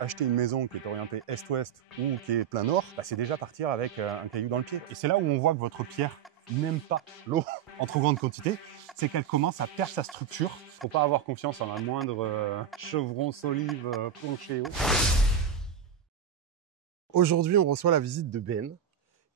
Acheter une maison qui est orientée est-ouest ou qui est plein nord, c'est déjà partir avec un caillou dans le pied. Et c'est là où on voit que votre pierre n'aime pas l'eau en trop grande quantité, c'est qu'elle commence à perdre sa structure. Faut pas avoir confiance en la moindre chevron solive plancher haut. Aujourd'hui, on reçoit la visite de Ben,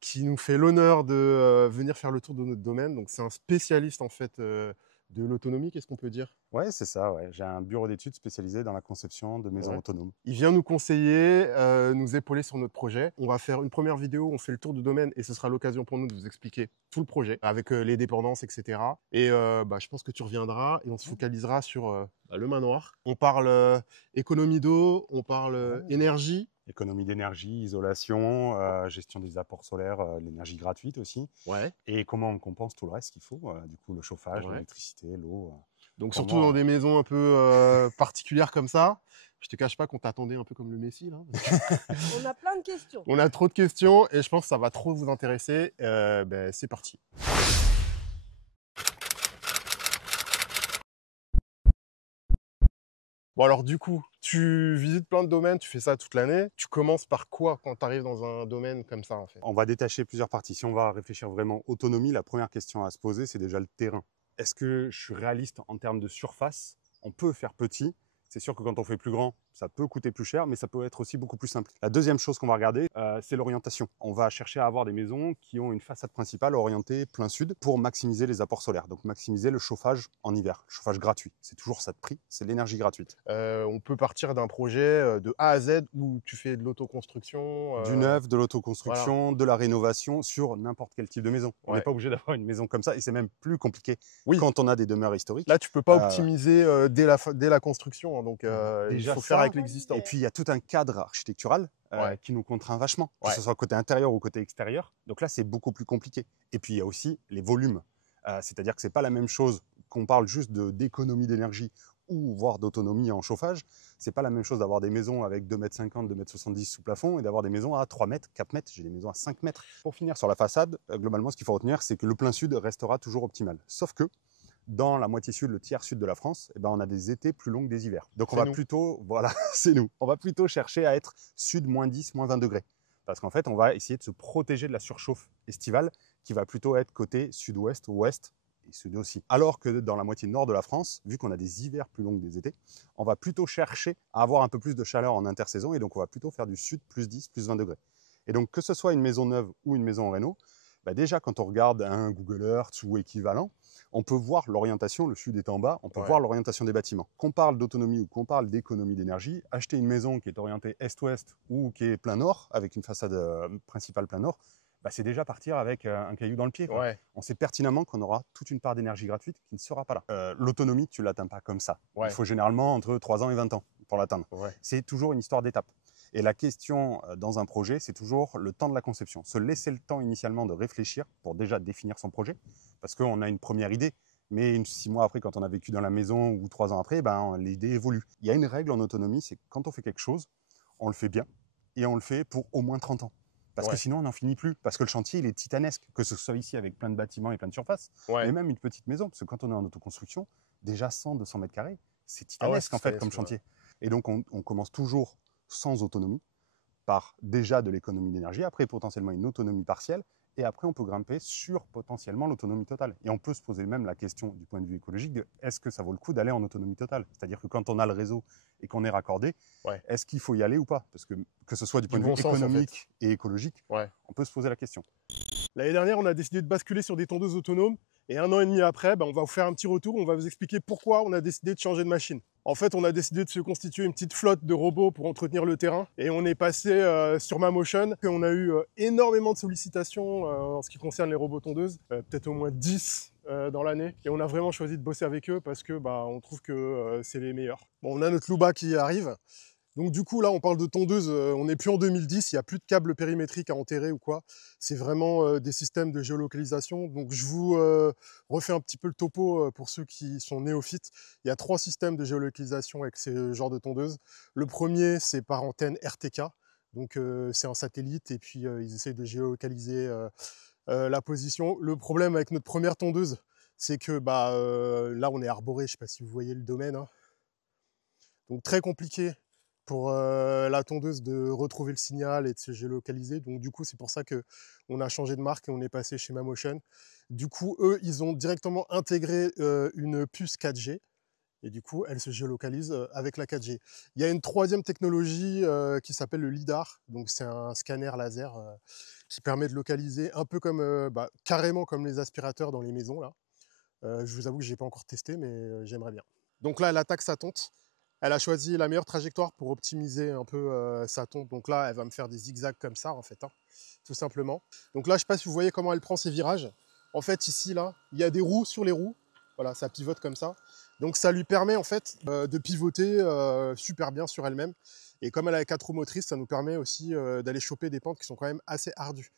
qui nous fait l'honneur de venir faire le tour de notre domaine. Donc, c'est un spécialiste en fait de l'autonomie, qu'est-ce qu'on peut dire? Ouais, c'est ça, ouais. J'ai un bureau d'études spécialisé dans la conception de maisons Ouais. autonomes. Il vient nous conseiller, nous épauler sur notre projet. On va faire une première vidéo, on fait le tour du domaine et ce sera l'occasion pour nous de vous expliquer tout le projet avec les dépendances, etc. Et je pense que tu reviendras et on se focalisera sur le manoir. On parle économie d'eau, on parle énergie. Économie d'énergie, isolation, gestion des apports solaires, l'énergie gratuite aussi. Ouais. Et comment on compense tout le reste qu'il faut, du coup le chauffage, Ouais. l'électricité, l'eau. Donc surtout Comment, dans des maisons un peu particulières comme ça. Je te cache pas qu'on t'attendait un peu comme le Messi là. On a plein de questions. On a trop de questions et je pense que ça va trop vous intéresser. C'est parti. Bon alors du coup, tu visites plein de domaines, tu fais ça toute l'année. Tu commences par quoi quand tu arrives dans un domaine comme ça en fait? On va détacher plusieurs parties. Si on va réfléchir vraiment autonomie, la première question à se poser, c'est déjà le terrain. Est-ce que je suis réaliste en termes de surface? On peut faire petit. C'est sûr que quand on fait plus grand, ça peut coûter plus cher, mais ça peut être aussi beaucoup plus simple. La deuxième chose qu'on va regarder, c'est l'orientation. On va chercher à avoir des maisons qui ont une façade principale orientée plein sud pour maximiser les apports solaires, donc maximiser le chauffage en hiver, le chauffage gratuit. C'est toujours ça de prix, c'est l'énergie gratuite. On peut partir d'un projet de A à Z où tu fais de l'autoconstruction. Du neuf, de Voilà. l'autoconstruction, de la rénovation sur n'importe quel type de maison. On n'est Ouais. pas obligé d'avoir une maison comme ça et c'est même plus compliqué Oui. quand on a des demeures historiques. Là, tu peux pas optimiser dès la construction, hein, donc Déjà il faut faire ça, avec l'existant. et puis il y a tout un cadre architectural Ouais. qui nous contraint vachement, que Ouais. ce soit côté intérieur ou côté extérieur. Donc là, c'est beaucoup plus compliqué. Et puis il y a aussi les volumes. C'est-à-dire que c'est pas la même chose qu'on parle juste d'économie d'énergie ou voire d'autonomie en chauffage. C'est pas la même chose d'avoir des maisons avec 2,50 m, 2,70 m sous plafond et d'avoir des maisons à 3 mètres, 4 mètres. J'ai des maisons à 5 mètres. Pour finir sur la façade, globalement, ce qu'il faut retenir, c'est que le plein sud restera toujours optimal. Sauf que dans la moitié sud, le tiers sud de la France, on a des étés plus longs que des hivers. Donc on va plutôt, voilà, c'est nous. On va plutôt chercher à être sud -10, -20 degrés. Parce qu'en fait, on va essayer de se protéger de la surchauffe estivale qui va plutôt être côté sud-ouest, ouest et sud aussi. Alors que dans la moitié nord de la France, vu qu'on a des hivers plus longs que des étés, on va plutôt chercher à avoir un peu plus de chaleur en intersaison et donc on va plutôt faire du sud +10, +20 degrés. Et donc que ce soit une maison neuve ou une maison en réno, déjà quand on regarde un Google Earth ou équivalent, on peut voir l'orientation, le sud est en bas, on peut voir l'orientation des bâtiments. Qu'on parle d'autonomie ou qu'on parle d'économie d'énergie, acheter une maison qui est orientée est-ouest ou qui est plein nord, avec une façade principale plein nord, c'est déjà partir avec un caillou dans le pied. Ouais. On sait pertinemment qu'on aura toute une part d'énergie gratuite qui ne sera pas là. L'autonomie, tu ne l'atteins pas comme ça. Ouais. Il faut généralement entre 3 ans et 20 ans pour l'atteindre. Ouais. C'est toujours une histoire d'étape. Et la question dans un projet, c'est toujours le temps de la conception. Se laisser le temps initialement de réfléchir pour déjà définir son projet, parce qu'on a une première idée, mais 6 mois après, quand on a vécu dans la maison, ou 3 ans après, l'idée évolue. Il y a une règle en autonomie, c'est que quand on fait quelque chose, on le fait bien, et on le fait pour au moins 30 ans. Parce que sinon, on n'en finit plus. Parce que le chantier, il est titanesque, que ce soit ici avec plein de bâtiments et plein de surfaces, mais même une petite maison. Parce que quand on est en autoconstruction, déjà 100, 200 mètres carrés, c'est titanesque en fait comme chantier. Et donc, on commence toujours sans autonomie, par déjà de l'économie d'énergie, après potentiellement une autonomie partielle, et après on peut grimper sur potentiellement l'autonomie totale. Et on peut se poser même la question du point de vue écologique de est-ce que ça vaut le coup d'aller en autonomie totale? C'est-à-dire que quand on a le réseau et qu'on est raccordé, est-ce qu'il faut y aller ou pas? Parce que ce soit du point de vue économique et écologique, on peut se poser la question. L'année dernière, on a décidé de basculer sur des tondeuses autonomes. Et 1 an et demi après, on va vous faire un petit retour. On va vous expliquer pourquoi on a décidé de changer de machine. En fait, on a décidé de se constituer une petite flotte de robots pour entretenir le terrain. Et on est passé sur MaMotion. Et on a eu énormément de sollicitations en ce qui concerne les robots tondeuses. Peut-être au moins 10 dans l'année. Et on a vraiment choisi de bosser avec eux parce que on trouve que c'est les meilleurs. Bon, on a notre Luba qui arrive. Donc du coup, là, on parle de tondeuse, on n'est plus en 2010, il n'y a plus de câbles périmétriques à enterrer ou quoi. C'est vraiment des systèmes de géolocalisation. Donc je vous refais un petit peu le topo pour ceux qui sont néophytes. Il y a 3 systèmes de géolocalisation avec ce genre de tondeuse. Le premier, c'est par antenne RTK. Donc c'est un satellite et puis ils essayent de géolocaliser la position. Le problème avec notre première tondeuse, c'est que là, on est arboré, je ne sais pas si vous voyez le domaine, hein. Donc très compliqué pour la tondeuse de retrouver le signal et de se géolocaliser. Donc du coup, c'est pour ça qu'on a changé de marque et on est passé chez Mamotion. Du coup, eux, ils ont directement intégré une puce 4G. Et du coup, elle se géolocalise avec la 4G. Il y a une troisième technologie qui s'appelle le LiDAR. Donc c'est un scanner laser qui permet de localiser un peu comme, carrément comme les aspirateurs dans les maisons là. Je vous avoue que je n'ai pas encore testé, mais j'aimerais bien. Donc là, elle attaque sa tonte. Elle a choisi la meilleure trajectoire pour optimiser un peu sa tonte. Donc là, elle va me faire des zigzags comme ça, en fait, hein, tout simplement. Donc là, je ne sais pas si vous voyez comment elle prend ses virages. En fait, ici, là, il y a des roues sur les roues. Voilà, ça pivote comme ça. Donc ça lui permet, en fait, de pivoter super bien sur elle-même. Et comme elle a 4 roues motrices, ça nous permet aussi d'aller choper des pentes qui sont quand même assez ardues.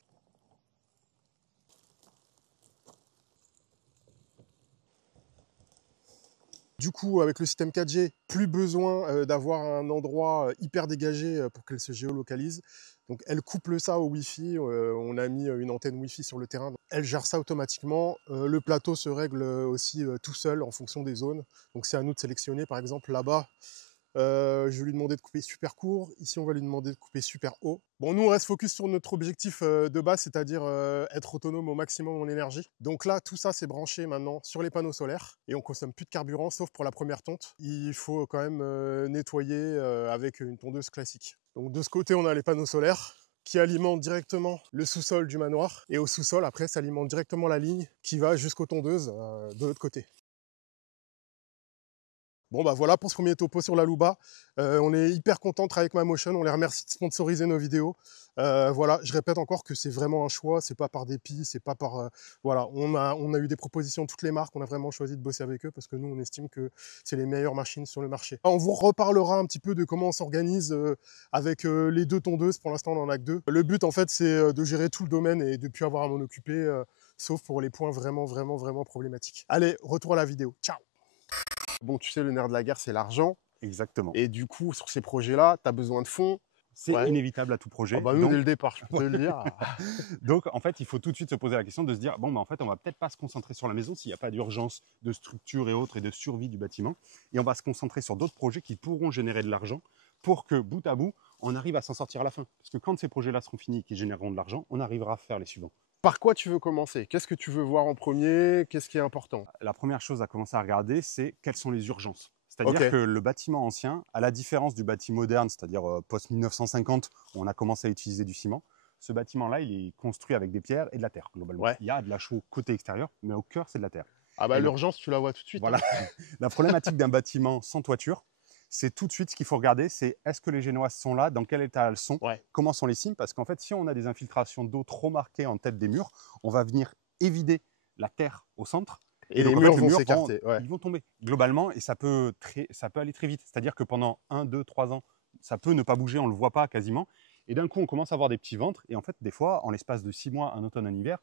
Du coup, avec le système 4G, plus besoin d'avoir un endroit hyper dégagé pour qu'elle se géolocalise. Donc elle couple ça au Wi-Fi, on a mis une antenne Wi-Fi sur le terrain. Elle gère ça automatiquement. Le plateau se règle aussi tout seul en fonction des zones. Donc c'est à nous de sélectionner, par exemple là-bas, je vais lui demander de couper super court. Ici, on va lui demander de couper super haut. Bon, nous, on reste focus sur notre objectif de base, c'est-à-dire être autonome au maximum en énergie. Donc là, tout ça, c'est branché maintenant sur les panneaux solaires. Et on consomme plus de carburant, sauf pour la première tonte. Il faut quand même nettoyer avec une tondeuse classique. Donc de ce côté, on a les panneaux solaires qui alimentent directement le sous-sol du manoir. Et au sous-sol, après, ça alimente directement la ligne qui va jusqu'aux tondeuses de l'autre côté. Bon bah voilà pour ce premier topo sur la Luba. On est hyper content de travailler avec Mamotion, on les remercie de sponsoriser nos vidéos. Voilà, je répète encore que c'est vraiment un choix, c'est pas par dépit, c'est pas par... voilà, on a eu des propositions de toutes les marques, on a vraiment choisi de bosser avec eux parce que nous on estime que c'est les meilleures machines sur le marché. On vous reparlera un petit peu de comment on s'organise avec les 2 tondeuses, pour l'instant on en a que 2. Le but en fait c'est de gérer tout le domaine et de ne plus avoir à m'en occuper, sauf pour les points vraiment problématiques. Allez, retour à la vidéo, ciao. Bon, tu sais, le nerf de la guerre, c'est l'argent. Exactement. Et du coup, sur ces projets-là, tu as besoin de fonds. C'est Ouais. inévitable à tout projet. Ah bah nous, dès le départ, je peux te le dire. Donc, en fait, il faut tout de suite se poser la question de se dire, bon, bah, en fait, on va peut-être pas se concentrer sur la maison s'il n'y a pas d'urgence de structure et autres et de survie du bâtiment. Et on va se concentrer sur d'autres projets qui pourront générer de l'argent pour que, bout à bout, on arrive à s'en sortir à la fin. Parce que quand ces projets-là seront finis et qui généreront de l'argent, on arrivera à faire les suivants. Par quoi tu veux commencer? Qu'est-ce que tu veux voir en premier? Qu'est-ce qui est important? La première chose à commencer à regarder, c'est quelles sont les urgences. C'est-à-dire que le bâtiment ancien, à la différence du bâtiment moderne, c'est-à-dire post-1950, où on a commencé à utiliser du ciment, ce bâtiment-là, il est construit avec des pierres et de la terre, globalement. Ouais. Il y a de la chaux côté extérieur, mais au cœur, c'est de la terre. Ah bah l'urgence, tu la vois tout de suite. Voilà. Hein. La problématique d'un bâtiment sans toiture, c'est tout de suite ce qu'il faut regarder, c'est est-ce que les génoises sont là, dans quel état elles sont, comment sont les cimes, parce qu'en fait, si on a des infiltrations d'eau trop marquées en tête des murs, on va venir évider la terre au centre. Et donc, les murs vont s'écarter. Ils vont tomber globalement et ça peut aller très vite. C'est-à-dire que pendant 1, 2, 3 ans, ça peut ne pas bouger, on ne le voit pas quasiment. Et d'un coup, on commence à avoir des petits ventres. Et en fait, des fois, en l'espace de 6 mois, un automne, un hiver,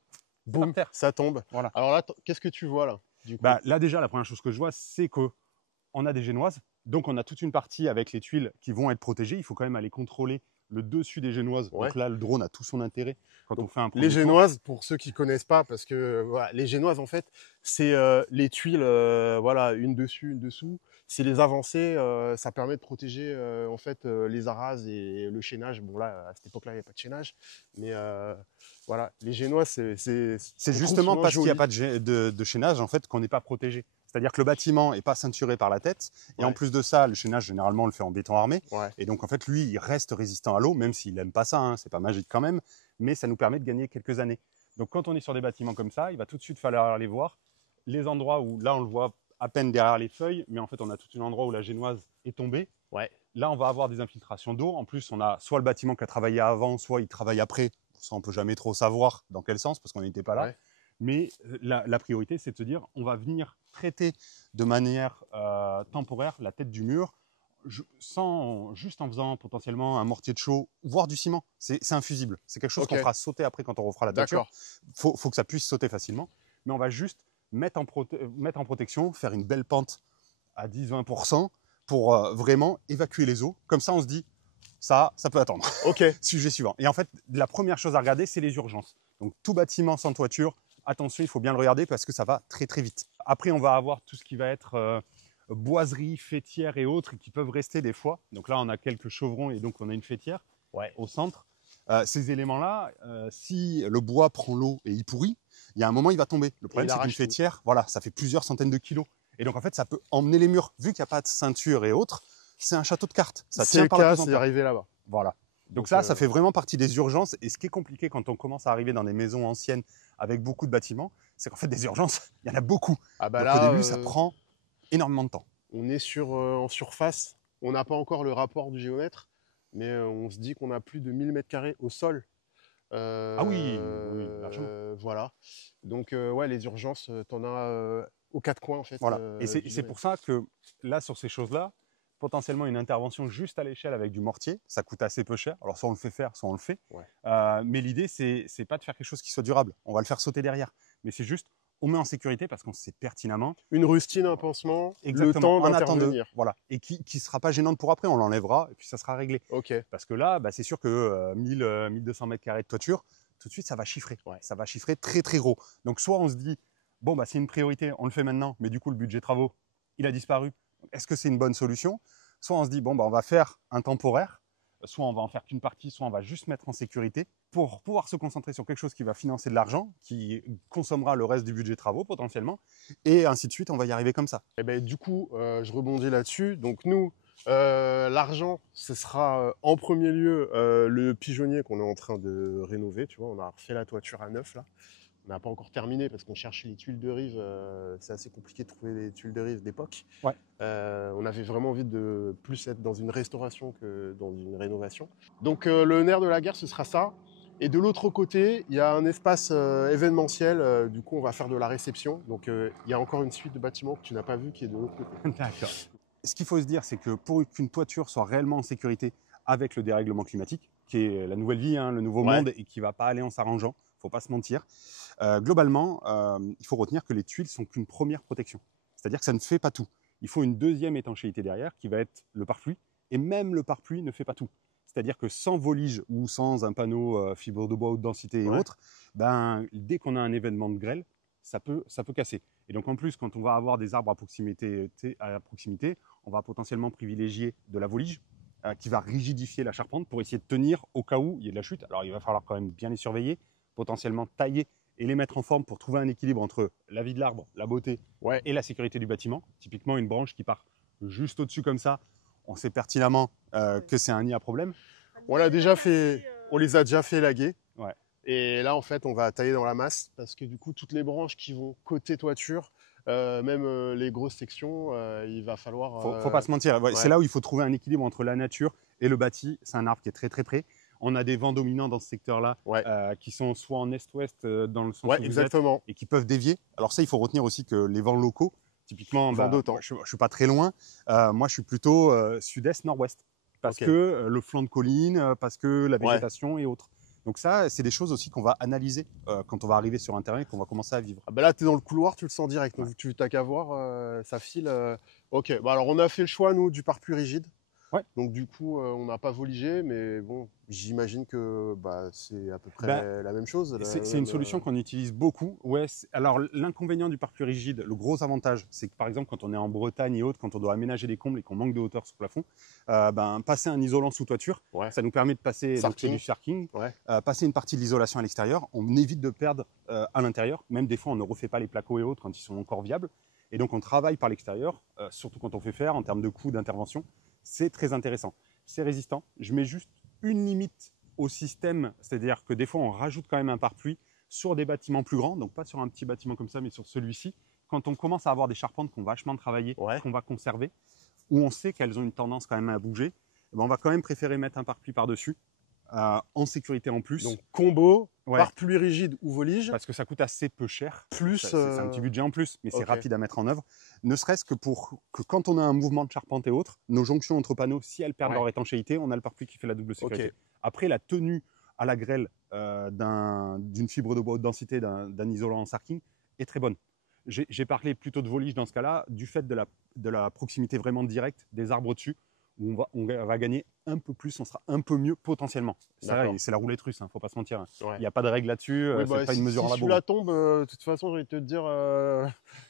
boum, ça tombe. Voilà. Alors là, qu'est-ce que tu vois là du coup Là, déjà, la première chose que je vois, c'est qu'on a des génoises. Donc, on a toute une partie avec les tuiles qui vont être protégées. Il faut quand même aller contrôler le dessus des génoises. Donc là, le drone a tout son intérêt quand on fait un premier Les génoises, pour ceux qui ne connaissent pas, parce que voilà, les génoises, en fait, c'est les tuiles, voilà, une dessus, une dessous. C'est les avancées, ça permet de protéger en fait les arases et le chaînage. Bon là, à cette époque-là, il n'y a pas de chaînage, mais voilà, les génoises, c'est justement parce qu'il n'y a pas de chaînage en fait qu'on n'est pas protégé. C'est-à-dire que le bâtiment n'est pas ceinturé par la tête. Et en plus de ça, le chaînage, généralement, on le fait en béton armé. Et donc, en fait, lui, il reste résistant à l'eau, même s'il n'aime pas ça. Hein, c'est pas magique quand même. Mais ça nous permet de gagner quelques années. Donc, quand on est sur des bâtiments comme ça, il va tout de suite falloir aller voir les endroits où, là, on le voit à peine derrière les feuilles. Mais en fait, on a tout un endroit où la génoise est tombée. Là, on va avoir des infiltrations d'eau. En plus, on a soit le bâtiment qui a travaillé avant, soit il travaille après. Ça, on ne peut jamais trop savoir dans quel sens, parce qu'on n'était pas là. Mais la priorité, c'est de se dire, on va venir traiter de manière temporaire la tête du mur, juste en faisant potentiellement un mortier de chaux, voire du ciment. C'est infusible. C'est quelque chose qu'on fera sauter après quand on refera la toiture. Faut que ça puisse sauter facilement. Mais on va juste mettre en protection, faire une belle pente à 10-20% pour vraiment évacuer les eaux. Comme ça, on se dit, ça peut attendre. Sujet suivant. Et en fait, la première chose à regarder, c'est les urgences. Donc, tout bâtiment sans toiture, attention, il faut bien le regarder parce que ça va très très vite. Après, on va avoir tout ce qui va être boiseries, fêtières et autres qui peuvent rester des fois. Donc là, on a quelques chevrons et donc on a une fêtière au centre. Ces éléments-là, si le bois prend l'eau et il pourrit, il y a un moment, il va tomber. Le problème, c'est qu'une fêtière, voilà, ça fait plusieurs centaines de kilos. Et donc, en fait, ça peut emmener les murs. Vu qu'il n'y a pas de ceinture et autres, c'est un château de cartes. Ça tient par la c'est arrivé là-bas. Voilà. Donc ça fait vraiment partie des urgences. Et ce qui est compliqué quand on commence à arriver dans des maisons anciennes avec beaucoup de bâtiments, c'est qu'en fait, des urgences, il y en a beaucoup. Ah bah donc là, au début, ça prend énormément de temps. On est en surface. On n'a pas encore le rapport du géomètre, mais on se dit qu'on a plus de 1000 m² au sol. Ah oui, largement. Voilà. Donc, ouais, les urgences, t'en as aux quatre coins, en fait. Voilà. Et c'est pour ça que là, sur ces choses-là, potentiellement une intervention juste à l'échelle avec du mortier, ça coûte assez peu cher. Alors, soit on le fait faire, soit on le fait. Ouais. Mais l'idée, c'est pas de faire quelque chose qui soit durable. On va le faire sauter derrière. Mais c'est juste, on met en sécurité parce qu'on sait pertinemment. Une rustine, un pansement, exactement, le temps d'intervenir. Voilà. Et qui ne sera pas gênante pour après. On l'enlèvera et puis ça sera réglé. Ok. Parce que là, c'est sûr que 1200 m² de toiture, tout de suite, ça va chiffrer. Ouais. Ça va chiffrer très, très gros. Donc, soit on se dit, bon, c'est une priorité, on le fait maintenant, mais du coup, le budget travaux, il a disparu. Est-ce que c'est une bonne solution? Soit on se dit, bon, on va faire un temporaire, soit on va en faire qu'une partie, soit on va juste mettre en sécurité pour pouvoir se concentrer sur quelque chose qui va financer de l'argent, qui consommera le reste du budget travaux potentiellement, et ainsi de suite, on va y arriver comme ça. Et ben, du coup, je rebondis là-dessus. Donc nous, l'argent, ce sera en premier lieu le pigeonnier qu'on est en train de rénover. Tu vois, on a refait la toiture à neuf là. On n'a pas encore terminé parce qu'on cherche les tuiles de rive. C'est assez compliqué de trouver les tuiles de rive d'époque. Ouais. On avait vraiment envie de plus être dans une restauration que dans une rénovation. Donc le nerf de la guerre, ce sera ça. Et de l'autre côté, il y a un espace événementiel. Du coup, on va faire de la réception. Donc il y a encore une suite de bâtiments que tu n'as pas vu qui est de l'autre côté. D'accord. Ce qu'il faut se dire, c'est que pour qu'une toiture soit réellement en sécurité avec le dérèglement climatique, qui est la nouvelle vie, le nouveau monde, et qui ne va pas aller en s'arrangeant, il ne faut pas se mentir, globalement, il faut retenir que les tuiles sont qu'une première protection. C'est-à-dire que ça ne fait pas tout. Il faut une deuxième étanchéité derrière qui va être le pare-pluie, et même le pare-pluie ne fait pas tout. C'est-à-dire que sans volige ou sans un panneau fibre de bois haute densité et autres, dès qu'on a un événement de grêle, ça peut casser. Et donc en plus, quand on va avoir des arbres à proximité, on va potentiellement privilégier de la volige qui va rigidifier la charpente pour essayer de tenir au cas où il y ait de la chute. Alors il va falloir quand même bien les surveiller, potentiellement tailler et les mettre en forme pour trouver un équilibre entre la vie de l'arbre, la beauté et la sécurité du bâtiment. Typiquement une branche qui part juste au-dessus comme ça, on sait pertinemment que c'est un nid à problème. On l'a déjà fait, on les a déjà fait élaguer. Ouais. Et là, en fait, on va tailler dans la masse parce que du coup, toutes les branches qui vont côté toiture, même les grosses sections, il va falloir. Faut pas se mentir. Ouais. C'est là où il faut trouver un équilibre entre la nature et le bâti. C'est un arbre qui est très très près. On a des vents dominants dans ce secteur-là qui sont soit en est-ouest dans le sens où vous êtes, et qui peuvent dévier. Alors ça, il faut retenir aussi que les vents locaux, typiquement, je suis pas très loin. Moi, je suis plutôt sud-est, nord-ouest. Parce que le flanc de colline, parce que la végétation et autres. Donc ça, c'est des choses aussi qu'on va analyser quand on va arriver sur un terrain et qu'on va commencer à vivre. Ah bah là, tu es dans le couloir, tu le sens direct. Donc tu n'as qu'à voir, ça file. Ok, alors on a fait le choix, nous, du pare-pluie rigide. Ouais. Donc du coup, on n'a pas voligé, mais bon, j'imagine que c'est à peu près la même chose. C'est une solution qu'on utilise beaucoup. Ouais, alors l'inconvénient du pare-pluie rigide, le gros avantage, c'est que par exemple quand on est en Bretagne et autres, quand on doit aménager des combles et qu'on manque de hauteur sur le plafond, passer un isolant sous toiture, ça nous permet de passer du sarking, passer une partie de l'isolation à l'extérieur. On évite de perdre à l'intérieur. Même des fois, on ne refait pas les placos et autres quand ils sont encore viables. Et donc on travaille par l'extérieur, surtout quand on fait faire en termes de coûts d'intervention. C'est très intéressant. C'est résistant. Je mets juste une limite au système, c'est-à-dire que des fois, on rajoute quand même un pare-pluie sur des bâtiments plus grands, donc pas sur un petit bâtiment comme ça, mais sur celui-ci. Quand on commence à avoir des charpentes qu'on va vachement travailler, qu'on va conserver, où on sait qu'elles ont une tendance quand même à bouger, on va quand même préférer mettre un pare-pluie par-dessus, en sécurité en plus. Donc combo, pare-pluie rigide ou volige. Parce que ça coûte assez peu cher. Plus, c'est un petit budget en plus, mais c'est rapide à mettre en œuvre. Ne serait-ce que pour que quand on a un mouvement de charpente et autres, nos jonctions entre panneaux, si elles perdent leur étanchéité, on a le pare-pluie qui fait la double sécurité. Après, la tenue à la grêle d'une fibre de bois haute densité, d'un isolant en sarking, est très bonne. J'ai parlé plutôt de volige dans ce cas-là, du fait de la proximité vraiment directe des arbres au-dessus, où on va gagner un peu plus, on sera un peu mieux potentiellement. C'est la roulette russe, faut pas se mentir. Il n'y a pas de règle là-dessus, c'est pas une mesure en labo. Si la tombe, de toute façon, je vais te dire,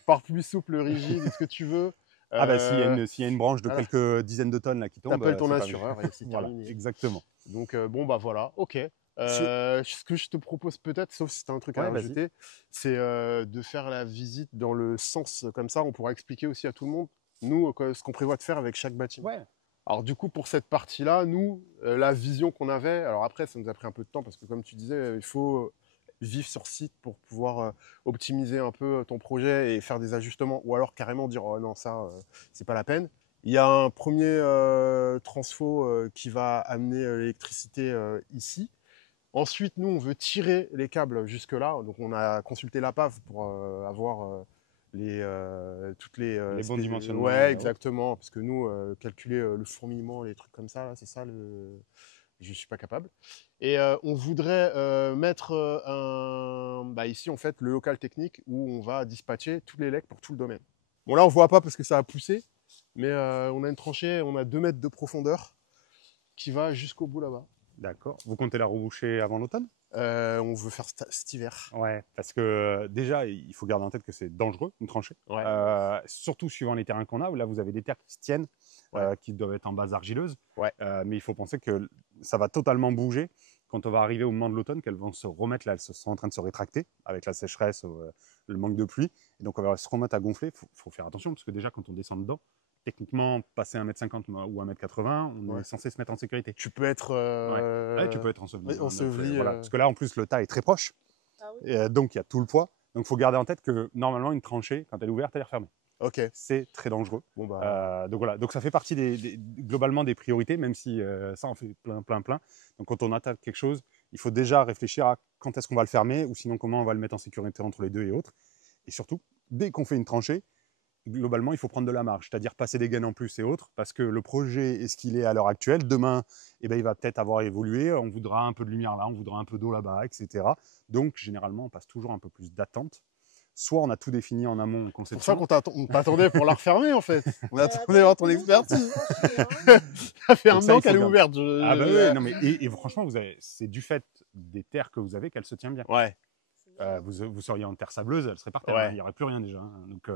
pare-pluie souple, rigide, ce que tu veux. Ah bah s'il y a une branche de voilà. quelques dizaines de tonnes là qui tombe, T'appelles ton c'est pas assureur et c'est voilà, terminé. exactement. Donc bon bah voilà, ok. Ce que je te propose peut-être, sauf si tu as un truc à Ouais, vas-y. rajouter, c'est de faire la visite dans le sens comme ça. On pourra expliquer aussi à tout le monde, nous, ce qu'on prévoit de faire avec chaque bâtiment. Ouais. Alors du coup, pour cette partie-là, nous, la vision qu'on avait, alors après, ça nous a pris un peu de temps parce que comme tu disais, il faut vivre sur site pour pouvoir optimiser un peu ton projet et faire des ajustements, ou alors carrément dire, oh non, ça, c'est pas la peine. Il y a un premier transfo qui va amener l'électricité ici. Ensuite, nous, on veut tirer les câbles jusque-là. Donc, on a consulté la PAV pour avoir toutes les... Les bons dimensionnements. Ouais, exactement. Parce que nous, calculer le fourmillement, les trucs comme ça, là, c'est ça, je ne suis pas capable. Et on voudrait mettre ici, en fait, le local technique où on va dispatcher tous les legs pour tout le domaine. Bon, là, on ne voit pas parce que ça a poussé. Mais on a une tranchée, on a 2 mètres de profondeur qui va jusqu'au bout là-bas. D'accord. Vous comptez la reboucher avant l'automne? On veut faire cet hiver. Ouais, parce que déjà, il faut garder en tête que c'est dangereux, une tranchée. Ouais. Surtout suivant les terrains qu'on a, où là, vous avez des terres qui se tiennent, qui doivent être en base argileuse. Ouais. Mais il faut penser que ça va totalement bouger quand on va arriver au moment de l'automne, qu'elles vont se remettre, là, elles sont en train de se rétracter avec la sécheresse, le manque de pluie. Et donc, on va se remettre à gonfler. Il faut faire attention, parce que déjà, quand on descend dedans, techniquement, passer 1,50 m ou 1,80 m, on est censé se mettre en sécurité. Tu peux être... Ouais, tu peux être enseveli. enseveli. Voilà. Parce que là, en plus, le tas est très proche. Ah oui. Et, donc, il y a tout le poids. Donc, il faut garder en tête que normalement, une tranchée, quand elle est ouverte, elle est refermée. Ok. C'est très dangereux. Bon, bah... Donc voilà, donc ça fait partie globalement des priorités, même si ça en fait plein. Donc quand on attaque quelque chose, il faut déjà réfléchir à quand est-ce qu'on va le fermer, ou sinon comment on va le mettre en sécurité entre les deux et autres. Et surtout, dès qu'on fait une tranchée, globalement, il faut prendre de la marge, c'est-à-dire passer des gaines en plus et autres, parce que le projet est ce qu'il est à l'heure actuelle. Demain, eh ben, il va peut-être avoir évolué, on voudra un peu de lumière là, on voudra un peu d'eau là-bas, etc. Donc généralement, on passe toujours un peu plus d'attente. Soit on a tout défini en amont en conception. C'est pour ça qu'on t'attendait pour la refermer en fait. On attendait voir ton expertise. Hein. Ça fait un an qu'elle est ouverte. Ah bah oui, non mais et franchement, c'est du fait des terres que vous avez qu'elle se tient bien. Ouais. Vous seriez en terre sableuse, elle serait par terre, Ouais. hein, il n'y aurait plus rien déjà. Hein. Donc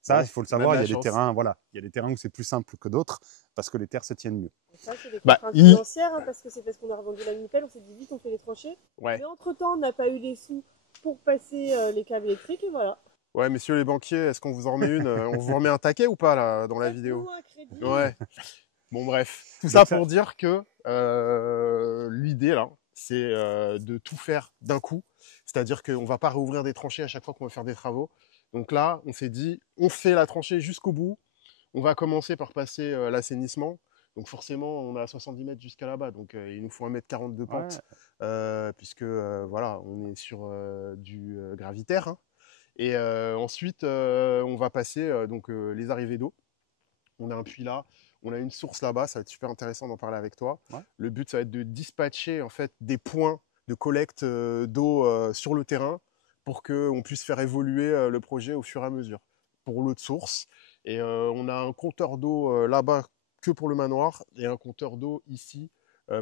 ça, Bon, il faut le on a de savoir, la il y a chance. des terrains, voilà, il y a des terrains où c'est plus simple que d'autres parce que les terres se tiennent mieux. Ça, c'est des Bah, contraintes financières, hein, parce que c'est parce qu'on a revendu la Mipel, on s'est dit vite, on fait les tranchées. Ouais. Mais entre-temps, on n'a pas eu les sous pour passer les câbles électriques, et voilà. Ouais, messieurs les banquiers, est-ce qu'on vous en remet une On vous remet un taquet ou pas là dans la vidéo? Faites-nous un crédit. Ouais. Bon bref, tout Donc ça ça- pour dire que l'idée là, c'est de tout faire d'un coup. C'est-à-dire qu'on ne va pas réouvrir des tranchées à chaque fois qu'on va faire des travaux. Donc là, on s'est dit, on fait la tranchée jusqu'au bout. On va commencer par passer l'assainissement. Donc forcément, on a 70 mètres jusqu'à là-bas. Donc il nous faut 1,42 m de pente. Puisque voilà, on est sur du gravitaire. Hein. Et ensuite, on va passer les arrivées d'eau. On a un puits là, on a une source là-bas, ça va être super intéressant d'en parler avec toi. Ouais. Le but, ça va être de dispatcher en fait des points de collecte d'eau sur le terrain pour qu'on puisse faire évoluer le projet au fur et à mesure pour l'eau de source. Et on a un compteur d'eau là-bas que pour le manoir et un compteur d'eau ici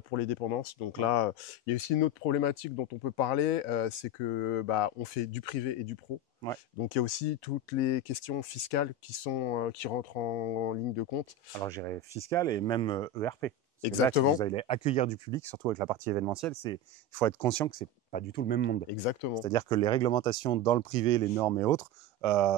pour les dépendances. Donc là, il y a aussi une autre problématique dont on peut parler, c'est que on fait du privé et du pro. Ouais. Donc il y a aussi toutes les questions fiscales qui rentrent en ligne de compte. Alors je dirais fiscal et même ERP. Exactement. Là, si vous allez accueillir du public, surtout avec la partie événementielle, il faut être conscient que c'est pas du tout le même monde. Exactement. C'est-à-dire que les réglementations dans le privé, les normes et autres,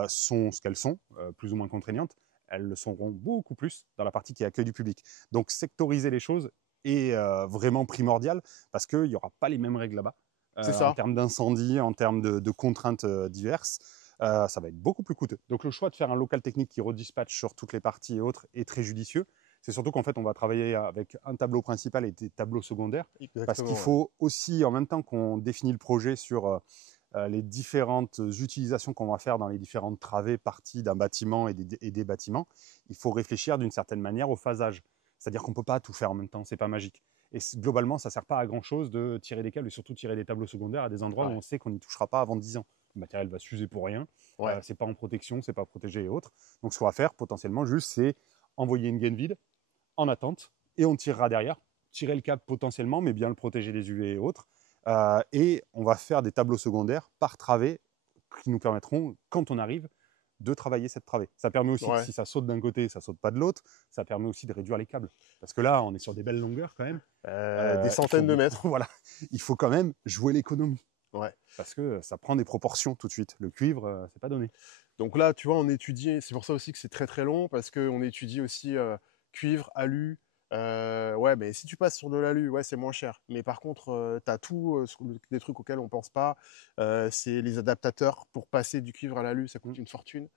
sont ce qu'elles sont, plus ou moins contraignantes. Elles le seront beaucoup plus dans la partie qui accueille du public. Donc sectoriser les choses est vraiment primordial parce qu'il n'y aura pas les mêmes règles là-bas. C'est ça. En termes d'incendie, en termes de contraintes diverses, ça va être beaucoup plus coûteux. Donc le choix de faire un local technique qui redispatche sur toutes les parties et autres est très judicieux. C'est surtout qu'en fait, on va travailler avec un tableau principal et des tableaux secondaires. Exactement, parce qu'il faut aussi, en même temps qu'on définit le projet sur les différentes utilisations qu'on va faire dans les différentes travées, parties d'un bâtiment et des bâtiments, il faut réfléchir d'une certaine manière au phasage. C'est-à-dire qu'on ne peut pas tout faire en même temps, ce n'est pas magique. Et globalement, ça ne sert pas à grand-chose de tirer des câbles et surtout tirer des tableaux secondaires à des endroits où on sait qu'on n'y touchera pas avant 10 ans. Le matériel va s'user pour rien, c'est pas en protection, c'est pas protégé et autres. Donc ce qu'on va faire potentiellement juste, c'est envoyer une gaine vide en attente et on tirera derrière, tirer le câble potentiellement, mais bien le protéger des UV et autres. Et on va faire des tableaux secondaires par travée qui nous permettront, quand on arrive, de travailler cette travée. Ça permet aussi, Ouais. si ça saute d'un côté, ça saute pas de l'autre, ça permet aussi de réduire les câbles. Parce que là, on est sur des belles longueurs quand même. Des centaines de mètres. Voilà, il faut quand même jouer l'économie. Ouais. Parce que ça prend des proportions tout de suite. Le cuivre, c'est pas donné. Donc là, tu vois, on étudie, c'est pour ça aussi que c'est très très long, parce qu'on étudie aussi cuivre, alu. Ouais, mais si tu passes sur de l'alu, ouais, c'est moins cher. Mais par contre, tu as tout, des trucs auxquels on pense pas. C'est les adaptateurs pour passer du cuivre à l'alu, ça coûte une fortune.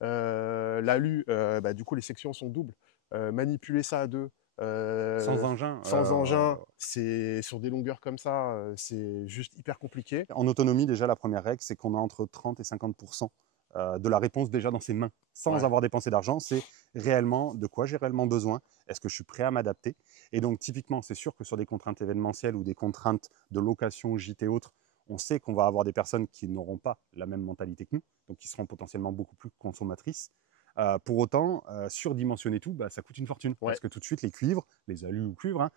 L'alu, bah, du coup, les sections sont doubles. Manipuler ça à deux, Sans engin. sans engin, c'est sur des longueurs comme ça, c'est juste hyper compliqué. En autonomie, déjà, la première règle, c'est qu'on a entre 30 et 50% de la réponse déjà dans ses mains, sans Ouais. avoir dépensé d'argent. C'est réellement de quoi j'ai réellement besoin. Est-ce que je suis prêt à m'adapter? Et donc, typiquement, c'est sûr que sur des contraintes événementielles ou des contraintes de location, gîte et autres, on sait qu'on va avoir des personnes qui n'auront pas la même mentalité que nous, donc qui seront potentiellement beaucoup plus consommatrices. Pour autant, surdimensionner tout, bah, ça coûte une fortune. Ouais. Parce que tout de suite, les cuivres, les alus ou cuivres, hein,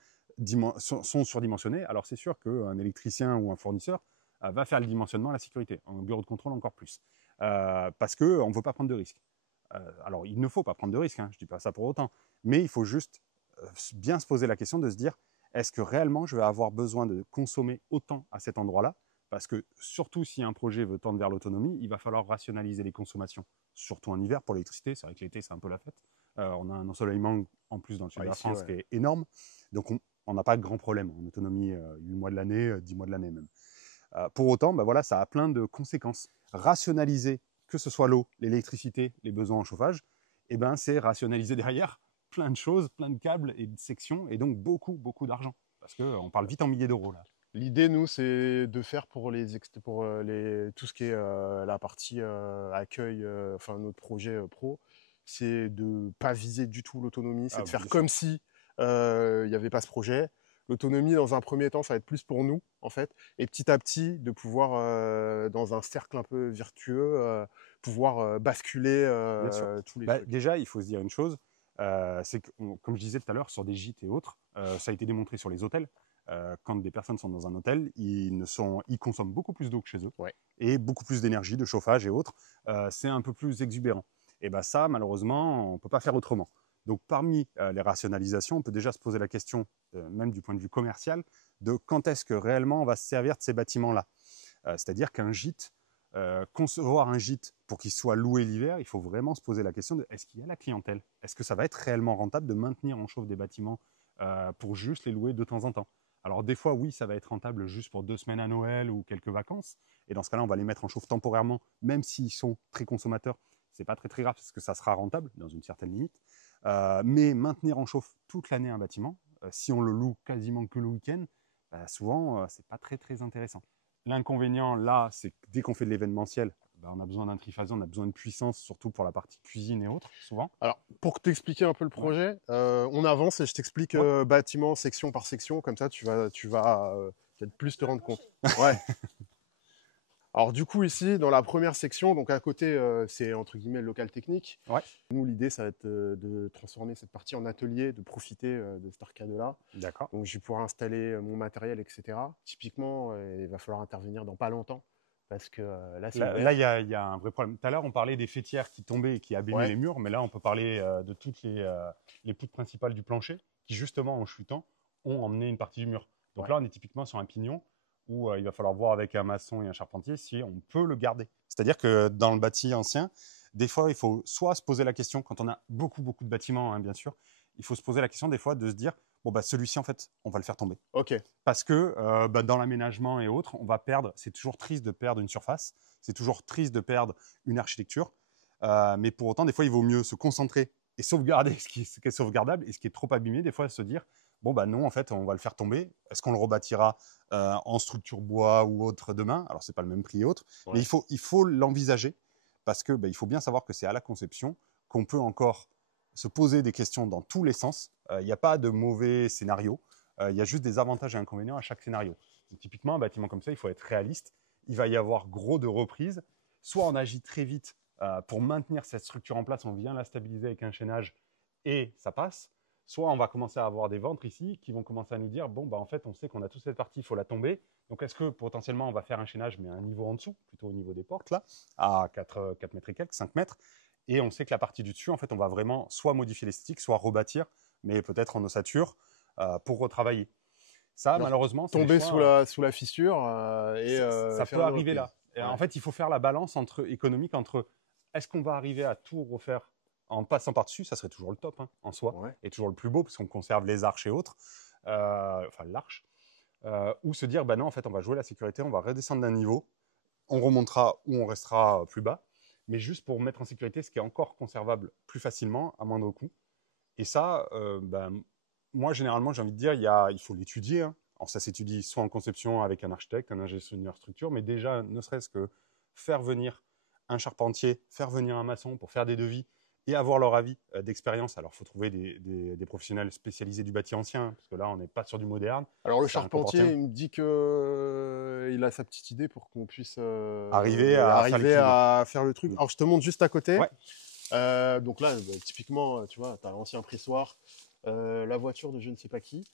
sont surdimensionnés. Alors, c'est sûr qu'un électricien ou un fournisseur va faire le dimensionnement à la sécurité, en bureau de contrôle encore plus. Parce qu'on ne veut pas prendre de risques. Alors, il ne faut pas prendre de risques, hein, je ne dis pas ça pour autant, mais il faut juste bien se poser la question de se dire, est-ce que réellement je vais avoir besoin de consommer autant à cet endroit-là? Parce que surtout si un projet veut tendre vers l'autonomie, il va falloir rationaliser les consommations, surtout en hiver pour l'électricité. C'est vrai que l'été, c'est un peu la fête. On a un ensoleillement en plus dans le sud de la France qui est énorme. Donc, on n'a pas de grand problème en autonomie 8 mois de l'année, 10 mois de l'année même. Pour autant, bah voilà, ça a plein de conséquences. Rationaliser, que ce soit l'eau, l'électricité, les besoins en chauffage, eh ben, c'est rationaliser derrière plein de choses, plein de câbles et de sections, et donc beaucoup, beaucoup d'argent. Parce qu'on parle vite en milliers d'euros là. L'idée, nous, c'est de faire pour tout ce qui est la partie accueil, enfin notre projet pro, c'est de ne pas viser du tout l'autonomie, c'est de faire comme si il n'y avait pas ce projet. L'autonomie, dans un premier temps, ça va être plus pour nous, en fait, et petit à petit, de pouvoir, dans un cercle un peu vertueux, pouvoir basculer tous les trucs. Déjà, il faut se dire une chose, c'est que, comme je disais tout à l'heure, sur des gîtes et autres, ça a été démontré sur les hôtels. Quand des personnes sont dans un hôtel, ils consomment beaucoup plus d'eau que chez eux, Ouais. et beaucoup plus d'énergie, de chauffage et autres. C'est un peu plus exubérant. Et bien ça, malheureusement, on ne peut pas faire autrement. Donc parmi les rationalisations, on peut déjà se poser la question, même du point de vue commercial, de quand est-ce que réellement on va se servir de ces bâtiments-là. C'est-à-dire qu'un gîte, concevoir un gîte pour qu'il soit loué l'hiver, il faut vraiment se poser la question de est-ce qu'il y a la clientèle? Est-ce que ça va être réellement rentable de maintenir en chauffe des bâtiments pour juste les louer de temps en temps? Alors des fois, oui, ça va être rentable juste pour 2 semaines à Noël ou quelques vacances. Et dans ce cas-là, on va les mettre en chauffe temporairement, même s'ils sont très consommateurs. C'est pas très très grave parce que ça sera rentable dans une certaine limite. Mais maintenir en chauffe toute l'année un bâtiment, si on le loue quasiment que le week-end, souvent, c'est pas très très intéressant. L'inconvénient là, c'est que dès qu'on fait de l'événementiel, on a besoin d'un triphasé, on a besoin de puissance, surtout pour la partie cuisine et autres, souvent. Alors, pour t'expliquer un peu le projet, on avance et je t'explique bâtiment, section par section, comme ça tu vas peut-être plus te rendre compte. Ouais. Alors du coup ici, dans la première section, donc à côté, c'est entre guillemets le local technique. Ouais. Nous, l'idée, ça va être de transformer cette partie en atelier, de profiter de cet arcade-là. D'accord. Donc je vais pouvoir installer mon matériel, etc. Typiquement, il va falloir intervenir dans pas longtemps. Parce que là, c'est là, il y a un vrai problème. Tout à l'heure, on parlait des faîtières qui tombaient et qui abîmaient les murs, mais là, on peut parler de toutes les poutres principales du plancher qui, justement, en chutant, ont emmené une partie du mur. Donc là, on est typiquement sur un pignon où il va falloir voir avec un maçon et un charpentier si on peut le garder. C'est-à-dire que dans le bâti ancien, des fois, il faut soit se poser la question, quand on a beaucoup, beaucoup de bâtiments, hein, bien sûr, il faut se poser la question des fois de se dire, bon, bah, celui-ci, en fait, on va le faire tomber. Ok. Parce que dans l'aménagement et autres, on va perdre, c'est toujours triste de perdre une surface, c'est toujours triste de perdre une architecture, mais pour autant, des fois, il vaut mieux se concentrer et sauvegarder ce qui est sauvegardable et ce qui est trop abîmé, des fois, se dire, bon, bah non, en fait, on va le faire tomber. Est-ce qu'on le rebâtira en structure bois ou autre demain? Alors, c'est pas le même prix et autres, mais il faut l'envisager parce que il faut bien savoir que c'est à la conception qu'on peut encore se poser des questions dans tous les sens. Il n'y a pas de mauvais scénario. Il y a juste des avantages et inconvénients à chaque scénario. Donc, typiquement, un bâtiment comme ça, il faut être réaliste. Il va y avoir gros de reprises. Soit on agit très vite pour maintenir cette structure en place, on vient la stabiliser avec un chaînage et ça passe. soit on va commencer à avoir des ventres ici qui vont commencer à nous dire, bon, bah, en fait, on sait qu'on a toute cette partie, il faut la tomber. Donc, est-ce que potentiellement, on va faire un chaînage, mais à un niveau en dessous, plutôt au niveau des portes, là, à 4 mètres et quelques, 5 mètres. Et on sait que la partie du dessus, en fait, on va vraiment soit modifier l'esthétique, soit rebâtir, mais peut-être en ossature pour retravailler. Ça, Alors, malheureusement, c'est tomber des choix, sous la fissure ça faire peut un arriver repli. là. Et Ouais. en fait, il faut faire la balance économique entre est-ce qu'on va arriver à tout refaire en passant par-dessus, ça serait toujours le top hein, en soi, Ouais. et toujours le plus beau, parce qu'on conserve les arches et autres, enfin l'arche, ou se dire, bah non, en fait, on va jouer la sécurité, on va redescendre d'un niveau, on remontera ou on restera plus bas, mais juste pour mettre en sécurité ce qui est encore conservable plus facilement, à moindre coût. Et ça, moi, généralement, j'ai envie de dire, il faut l'étudier. Hein. Alors, ça s'étudie soit en conception avec un architecte, un ingénieur structure, mais déjà, ne serait-ce que faire venir un charpentier, faire venir un maçon pour faire des devis et avoir leur avis d'expérience. Alors, il faut trouver des professionnels spécialisés du bâti ancien, parce que là, on n'est pas sur du moderne. Alors le C'est un charpentier, comportement. il me dit que il a sa petite idée pour qu'on puisse Arriver à faire l'équilibre. à faire le truc. Alors je te montre juste à côté. Ouais. Donc là, typiquement, tu vois, tu as l'ancien pressoir, la voiture de je ne sais pas qui.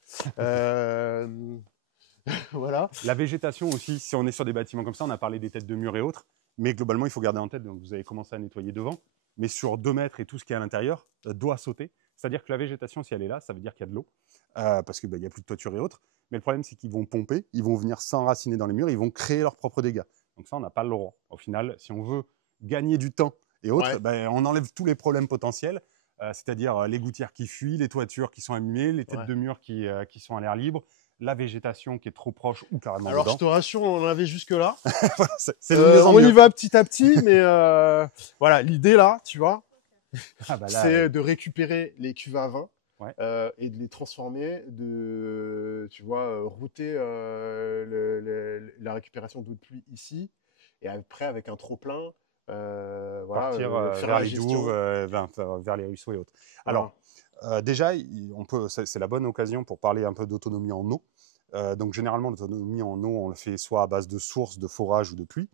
Voilà. La végétation aussi, si on est sur des bâtiments comme ça, on a parlé des têtes de mur et autres, mais globalement, il faut garder en tête, donc vous avez commencé à nettoyer devant, mais sur 2 mètres et tout ce qui est à l'intérieur doit sauter. C'est-à-dire que la végétation, si elle est là, ça veut dire qu'il y a de l'eau, parce qu'il n'y a plus de toiture et autres. Mais le problème, c'est qu'ils vont pomper, ils vont venir s'enraciner dans les murs, ils vont créer leurs propres dégâts. Donc ça, on n'a pas le droit. Au final, si on veut gagner du temps et autres, Ouais. on enlève tous les problèmes potentiels, c'est-à-dire les gouttières qui fuient, les toitures qui sont abîmées, les têtes Ouais. de murs qui sont à l'air libre, la végétation qui est trop proche ou carrément Alors dedans. je te rassure, on en avait jusque-là. C'est de mieux en On mieux. y va petit à petit, mais voilà, l'idée là, tu vois, Ah bah là, c'est de récupérer les cuves à vin Ouais. et de les transformer, tu vois, router la récupération d'eau de pluie ici, et après avec un trop-plein, voilà, partir faire vers la les gestion. douves, vers les ruisseaux et autres. Voilà. Alors, déjà, c'est la bonne occasion pour parler un peu d'autonomie en eau. Donc, généralement, l'autonomie en eau, on le fait soit à base de sources, de forage ou de pluie.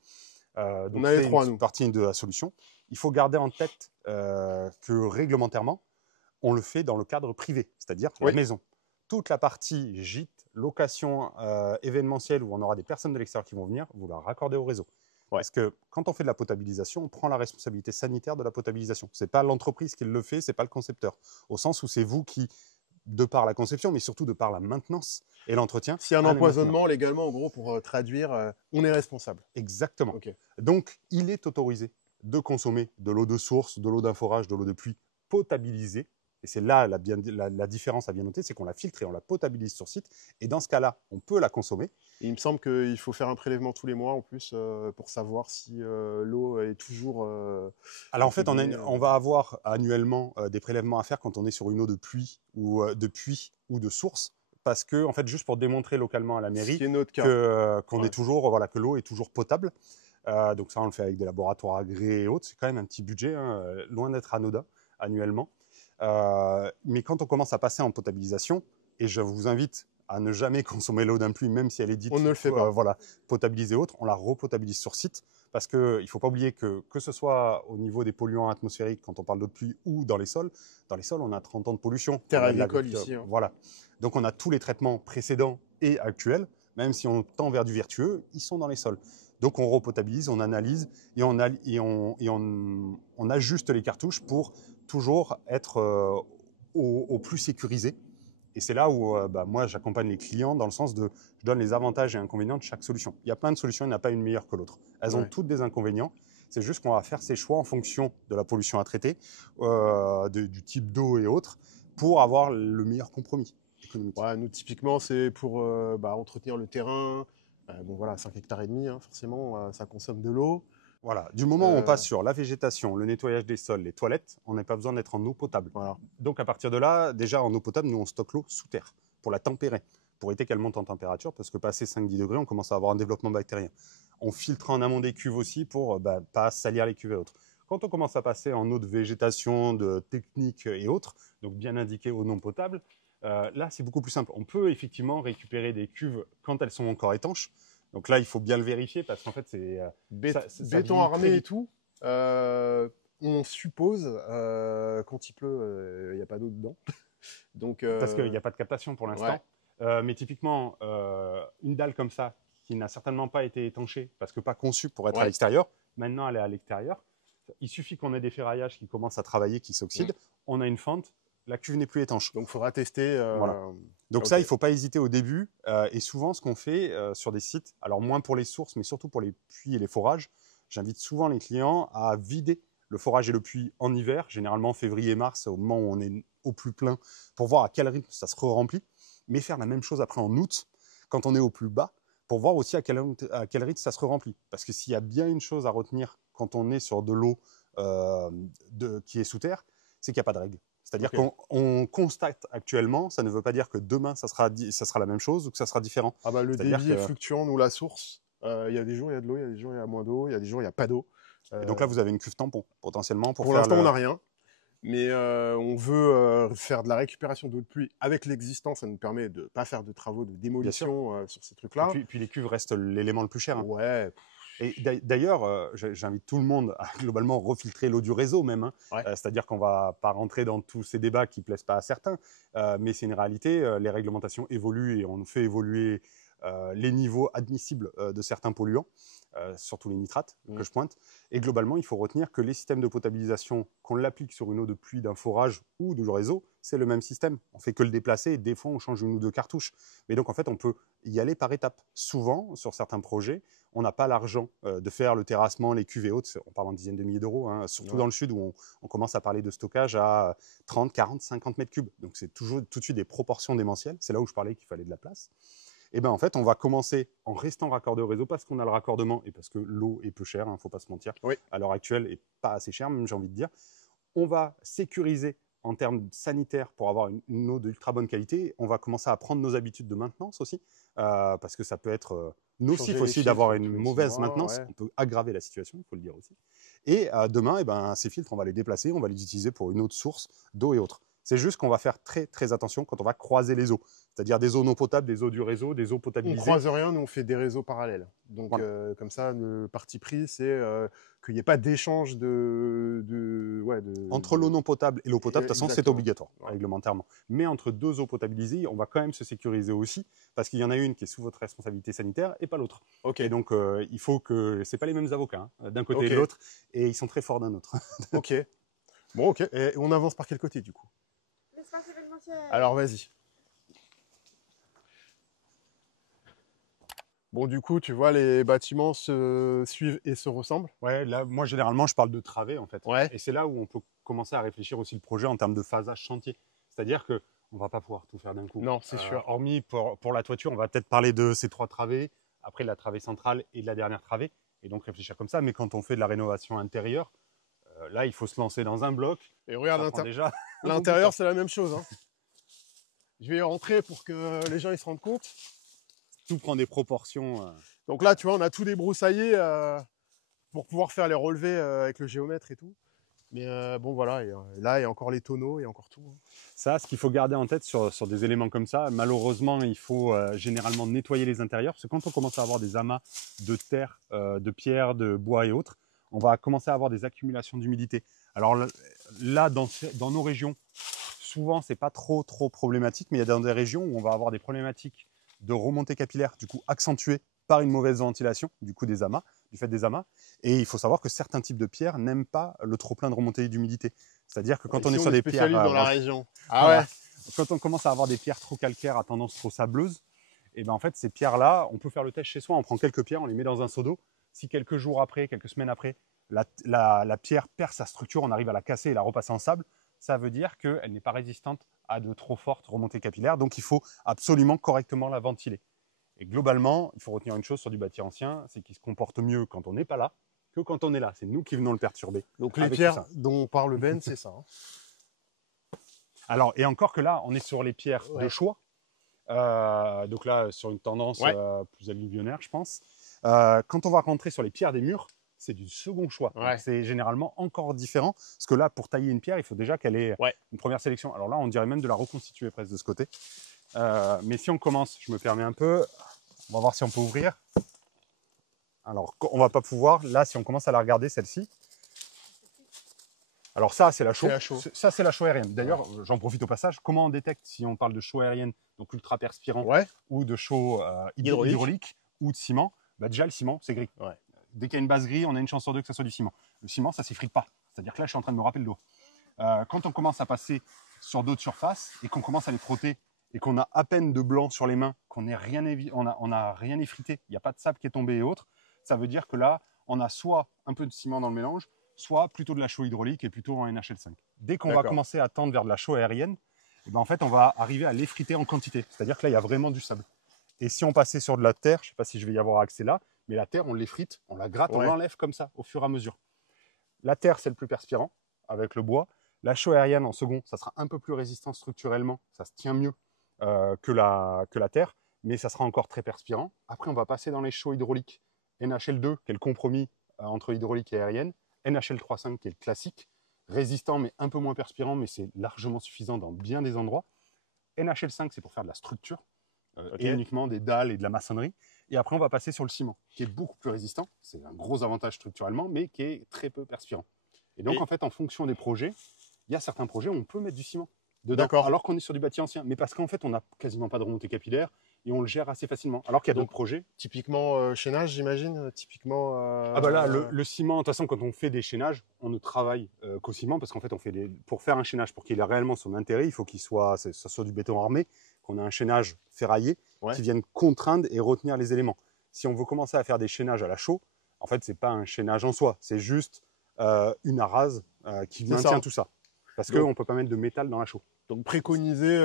Donc, On a les c'est trois, une nous. partie de la solution. Il faut garder en tête que réglementairement, on le fait dans le cadre privé, c'est-à-dire la Oui. maison. Toute la partie gîte, location événementielle où on aura des personnes de l'extérieur qui vont venir, vous la raccordez au réseau. Ouais. Parce que quand on fait de la potabilisation, on prend la responsabilité sanitaire de la potabilisation. Ce n'est pas l'entreprise qui le fait, ce n'est pas le concepteur. Au sens où c'est vous qui, de par la conception, mais surtout de par la maintenance et l'entretien. S'il y a un en est mainteneur. empoisonnement, légalement, en gros, pour traduire, on est responsable. Exactement. Ok. Donc, il est autorisé de consommer de l'eau de source, de l'eau d'un forage, de l'eau de pluie potabilisée. Et c'est là la différence à bien noter, c'est qu'on la filtre et on la potabilise sur site. Et dans ce cas-là, on peut la consommer. Et il me semble qu'il faut faire un prélèvement tous les mois en plus pour savoir si l'eau est toujours. Alors en fait, entre guillemets, on va avoir annuellement des prélèvements à faire quand on est sur une eau de pluie ou de puits ou de source. Parce que, en fait, juste pour démontrer localement à la ce mairie qui est notre cas. qu'on Ouais. est toujours, voilà, que l'eau est toujours potable. Donc ça, on le fait avec des laboratoires agréés et autres. C'est quand même un petit budget, hein, loin d'être anodin annuellement. Mais quand on commence à passer en potabilisation, et je vous invite à ne jamais consommer l'eau d'un puits, même si elle est dite On ne le fait pas. voilà, potabilisée et autres, on la repotabilise sur site. Parce qu'il ne faut pas oublier que ce soit au niveau des polluants atmosphériques, quand on parle d'eau de pluie, ou dans les sols, on a 30 ans de pollution. Terre On a de agricole l'agriculture. ici, hein. Voilà. Donc on a tous les traitements précédents et actuels, même si on tend vers du vertueux, ils sont dans les sols. Donc on repotabilise, on analyse et on ajuste les cartouches pour toujours être au plus sécurisé. Et c'est là où moi j'accompagne les clients dans le sens de je donne les avantages et inconvénients de chaque solution. Il y a plein de solutions, il n'y en a pas une meilleure que l'autre. Elles ont Ouais. toutes des inconvénients. C'est juste qu'on va faire ses choix en fonction de la pollution à traiter, du type d'eau et autres, pour avoir le meilleur compromis économique. Ouais, nous, typiquement, c'est pour entretenir le terrain. Bon, voilà, 5 hectares et demi, hein, forcément, ça consomme de l'eau. Voilà. Du moment où on passe sur la végétation, le nettoyage des sols, les toilettes, on n'a pas besoin d'être en eau potable. Voilà. Donc à partir de là, déjà en eau potable, nous on stocke l'eau sous terre pour la tempérer, pour éviter qu'elle monte en température, parce que passé 5-10 degrés, on commence à avoir un développement bactérien. On filtre en amont des cuves aussi pour pas salir les cuves et autres. Quand on commence à passer en eau de végétation, de technique et autres, donc bien indiqué eau non potable, là c'est beaucoup plus simple. On peut effectivement récupérer des cuves quand elles sont encore étanches. Donc là, il faut bien le vérifier parce qu'en fait, c'est Béton vieillit très armé et vite. tout. On suppose, quand il pleut, il n'y a pas d'eau dedans. Donc, Parce qu'il n'y a pas de captation pour l'instant. ouais. Mais typiquement, une dalle comme ça, qui n'a certainement pas été étanchée, parce que pas conçue pour être à Ouais. l'extérieur, maintenant elle est à l'extérieur. Il suffit qu'on ait des ferraillages qui commencent à travailler, qui s'oxydent, on a une fente, la cuve n'est plus étanche. Donc, il faudra tester. Voilà. Donc ok. ça, il ne faut pas hésiter au début. Et souvent, ce qu'on fait sur des sites, alors moins pour les sources, mais surtout pour les puits et les forages, j'invite souvent les clients à vider le forage et le puits en hiver, généralement février-mars, au moment où on est au plus plein, pour voir à quel rythme ça se remplit, mais faire la même chose après en août, quand on est au plus bas, pour voir aussi à quel rythme ça se remplit. Parce que s'il y a bien une chose à retenir quand on est sur de l'eau qui est sous terre, c'est qu'il n'y a pas de règle. C'est-à-dire qu'on constate actuellement, ça ne veut pas dire que demain, ça sera la même chose ou que ça sera différent. Ah bah, le débit est fluctuant, nous, la source. Il y a des jours, il y a de l'eau, il y a des jours, il y a moins d'eau, il y a des jours, il n'y a pas d'eau. Et donc là, vous avez une cuve tampon, potentiellement. Pour l'instant, on n'a rien. Mais on veut faire de la récupération d'eau de pluie avec l'existant. Ça nous permet de ne pas faire de travaux de démolition sur ces trucs-là. Puis les cuves restent l'élément le plus cher. Hein. Ouais. Et d'ailleurs, j'invite tout le monde à globalement refiltrer l'eau du réseau même. Hein. Ouais. C'est-à-dire qu'on ne va pas rentrer dans tous ces débats qui ne plaisent pas à certains. Mais c'est une réalité. Les réglementations évoluent et on nous fait évoluer les niveaux admissibles de certains polluants, surtout les nitrates que je pointe. Et globalement, il faut retenir que les systèmes de potabilisation, qu'on l'applique sur une eau de pluie d'un forage ou du réseau, c'est le même système. On fait que le déplacer et des fois, on change une ou deux cartouches. Mais donc, en fait, on peut y aller par étapes. Souvent, sur certains projets, on n'a pas l'argent de faire le terrassement, les cuves et autres. On parle en dizaines de milliers d'euros, hein, surtout dans le sud où on commence à parler de stockage à 30, 40, 50 mètres cubes. Donc, c'est toujours tout de suite des proportions démentielles. C'est là où je parlais qu'il fallait de la place. Et ben en fait, on va commencer en restant raccordé au réseau parce qu'on a le raccordement et parce que l'eau est peu chère, hein, faut pas se mentir. Oui. À l'heure actuelle, et pas assez chère, même j'ai envie de dire. On va sécuriser en termes sanitaires pour avoir une eau d'ultra bonne qualité. On va commencer à prendre nos habitudes de maintenance aussi, parce que ça peut être nocif aussi d'avoir une mauvaise maintenance. Ouais. On peut aggraver la situation, il faut le dire aussi. Et demain, ces filtres, on va les déplacer, on va les utiliser pour une autre source d'eau et autres. C'est juste qu'on va faire très, très attention quand on va croiser les eaux. C'est-à-dire des eaux non potables, des eaux du réseau, des eaux potabilisées. On ne croise rien, nous on fait des réseaux parallèles. Donc voilà. Comme ça, le parti pris, c'est qu'il n'y ait pas d'échange entre l'eau non potable et l'eau potable, de toute façon, c'est obligatoire, réglementairement. Mais entre deux eaux potabilisées, on va quand même se sécuriser aussi, parce qu'il y en a une qui est sous votre responsabilité sanitaire et pas l'autre. Et donc, il faut que... Ce n'est pas les mêmes avocats, hein, d'un côté et de l'autre, et ils sont très forts d'un autre. Ok. Bon, ok. Et on avance par quel côté, du coup? L'espace événementiel. Alors, vas-y. Bon, du coup, tu vois, les bâtiments se suivent et se ressemblent. Ouais, là, moi, généralement, je parle de travées, en fait. Ouais. Et c'est là où on peut commencer à réfléchir aussi le projet en termes de phasage chantier. C'est-à-dire qu'on ne va pas pouvoir tout faire d'un coup. Non, c'est sûr. Hormis pour la toiture, on va peut-être parler de ces 3 travées, après la travée centrale et de la dernière travée, et donc réfléchir comme ça. Mais quand on fait de la rénovation intérieure, là, il faut se lancer dans un bloc. Et regarde, l'intérieur, c'est la même chose. Hein. Je vais y rentrer pour que les gens ils se rendent compte. Tout prend des proportions. Donc là, tu vois, on a tout débroussaillé pour pouvoir faire les relevés avec le géomètre et tout. Mais bon, voilà, et là, il y a encore les tonneaux, il y a encore tout. Hein. Ça, ce qu'il faut garder en tête sur des éléments comme ça, malheureusement, il faut généralement nettoyer les intérieurs, parce que quand on commence à avoir des amas de terre, de pierre, de bois et autres, on va commencer à avoir des accumulations d'humidité. Alors là, dans nos régions, souvent, c'est pas trop problématique, mais il y a dans des régions où on va avoir des problématiques de remontée capillaire, du coup accentuée par une mauvaise ventilation, du fait des amas. Et il faut savoir que certains types de pierres n'aiment pas le trop-plein de remontée d'humidité. C'est-à-dire que quand on est sur des pierres... dans la région. Quand on commence à avoir des pierres trop calcaires à tendance trop sableuse, et ben en fait, ces pierres-là, on peut faire le test chez soi, on prend quelques pierres, on les met dans un seau d'eau. Si quelques jours après, quelques semaines après, la pierre perd sa structure, on arrive à la casser et la repasser en sable, ça veut dire qu'elle n'est pas résistante à de trop fortes remontées capillaires. Donc, il faut absolument correctement la ventiler. Et globalement, il faut retenir une chose sur du bâti ancien, c'est qu'il se comporte mieux quand on n'est pas là que quand on est là. C'est nous qui venons le perturber. Donc, les pierres dont parle Ben, c'est ça. Hein. Alors, et encore que là, on est sur les pierres de choix. Donc là, sur une tendance plus alluvionnaire, je pense. Quand on va rentrer sur les pierres des murs, c'est du second choix. C'est généralement encore différent. Parce que là, pour tailler une pierre, il faut déjà qu'elle ait une première sélection. Alors là, on dirait même de la reconstituer presque de ce côté. Mais si on commence, je me permets un peu, on va voir si on peut ouvrir. Alors, on ne va pas pouvoir. Là, si on commence à la regarder, celle-ci, Alors ça, c'est la chaux. C'est la chaux. Ça, c'est la chaux aérienne. D'ailleurs, j'en profite au passage. Comment on détecte si on parle de chaux aérienne, donc ultra perspirant, Ouais. ou de chaux hydraulique ou de ciment? Bah, déjà, le ciment, c'est gris. Ouais. Dès qu'il y a une base gris, on a une chance sur deux que ça soit du ciment. Le ciment, ça ne s'effrite pas. C'est-à-dire que là, je suis en train de me râper le dos. Quand on commence à passer sur d'autres surfaces et qu'on commence à les frotter et qu'on a à peine de blanc sur les mains, qu'on n'a rien, rien effrité, il n'y a pas de sable qui est tombé et autres, ça veut dire que là, on a soit un peu de ciment dans le mélange, soit plutôt de la chaux hydraulique et plutôt en NHL5. Dès qu'on va commencer à tendre vers de la chaux aérienne, eh ben en fait, on va arriver à l'effriter en quantité. C'est-à-dire que là, il y a vraiment du sable. Et si on passait sur de la terre, je ne sais pas si je vais y avoir accès là, mais la terre, on l'effrite, on la gratte, on l'enlève comme ça, au fur et à mesure. La terre, c'est le plus perspirant, avec le bois. La chaux aérienne, en second, ça sera un peu plus résistant structurellement, ça se tient mieux que la terre, mais ça sera encore très perspirant. Après, on va passer dans les chaux hydrauliques. NHL2, qui est le compromis entre hydraulique et aérienne. NHL3.5, qui est le classique, résistant, mais un peu moins perspirant, mais c'est largement suffisant dans bien des endroits. NHL5, c'est pour faire de la structure, et uniquement des dalles et de la maçonnerie. Et après, on va passer sur le ciment, qui est beaucoup plus résistant. C'est un gros avantage structurellement, mais qui est très peu perspirant. Et donc, en fait, en fonction des projets, il y a certains projets où on peut mettre du ciment dedans, alors qu'on est sur du bâti ancien. Mais parce qu'en fait, on n'a quasiment pas de remontée capillaire et on le gère assez facilement. Alors qu'il y a d'autres projets. Typiquement chaînage, j'imagine. Typiquement. Ah bah là, le ciment, de toute façon, quand on fait des chaînages, on ne travaille qu'au ciment parce qu'en fait, pour faire un chaînage, pour qu'il ait réellement son intérêt, il faut qu'il soit, ça soit du béton armé, qu'on ait un chaînage ferraillé qui vienne contraindre et retenir les éléments. Si on veut commencer à faire des chaînages à la chaux, en fait, c'est pas un chaînage en soi, c'est juste une arase qui maintient tout ça. Parce qu'on ne peut pas mettre de métal dans la chaux. Donc préconiser,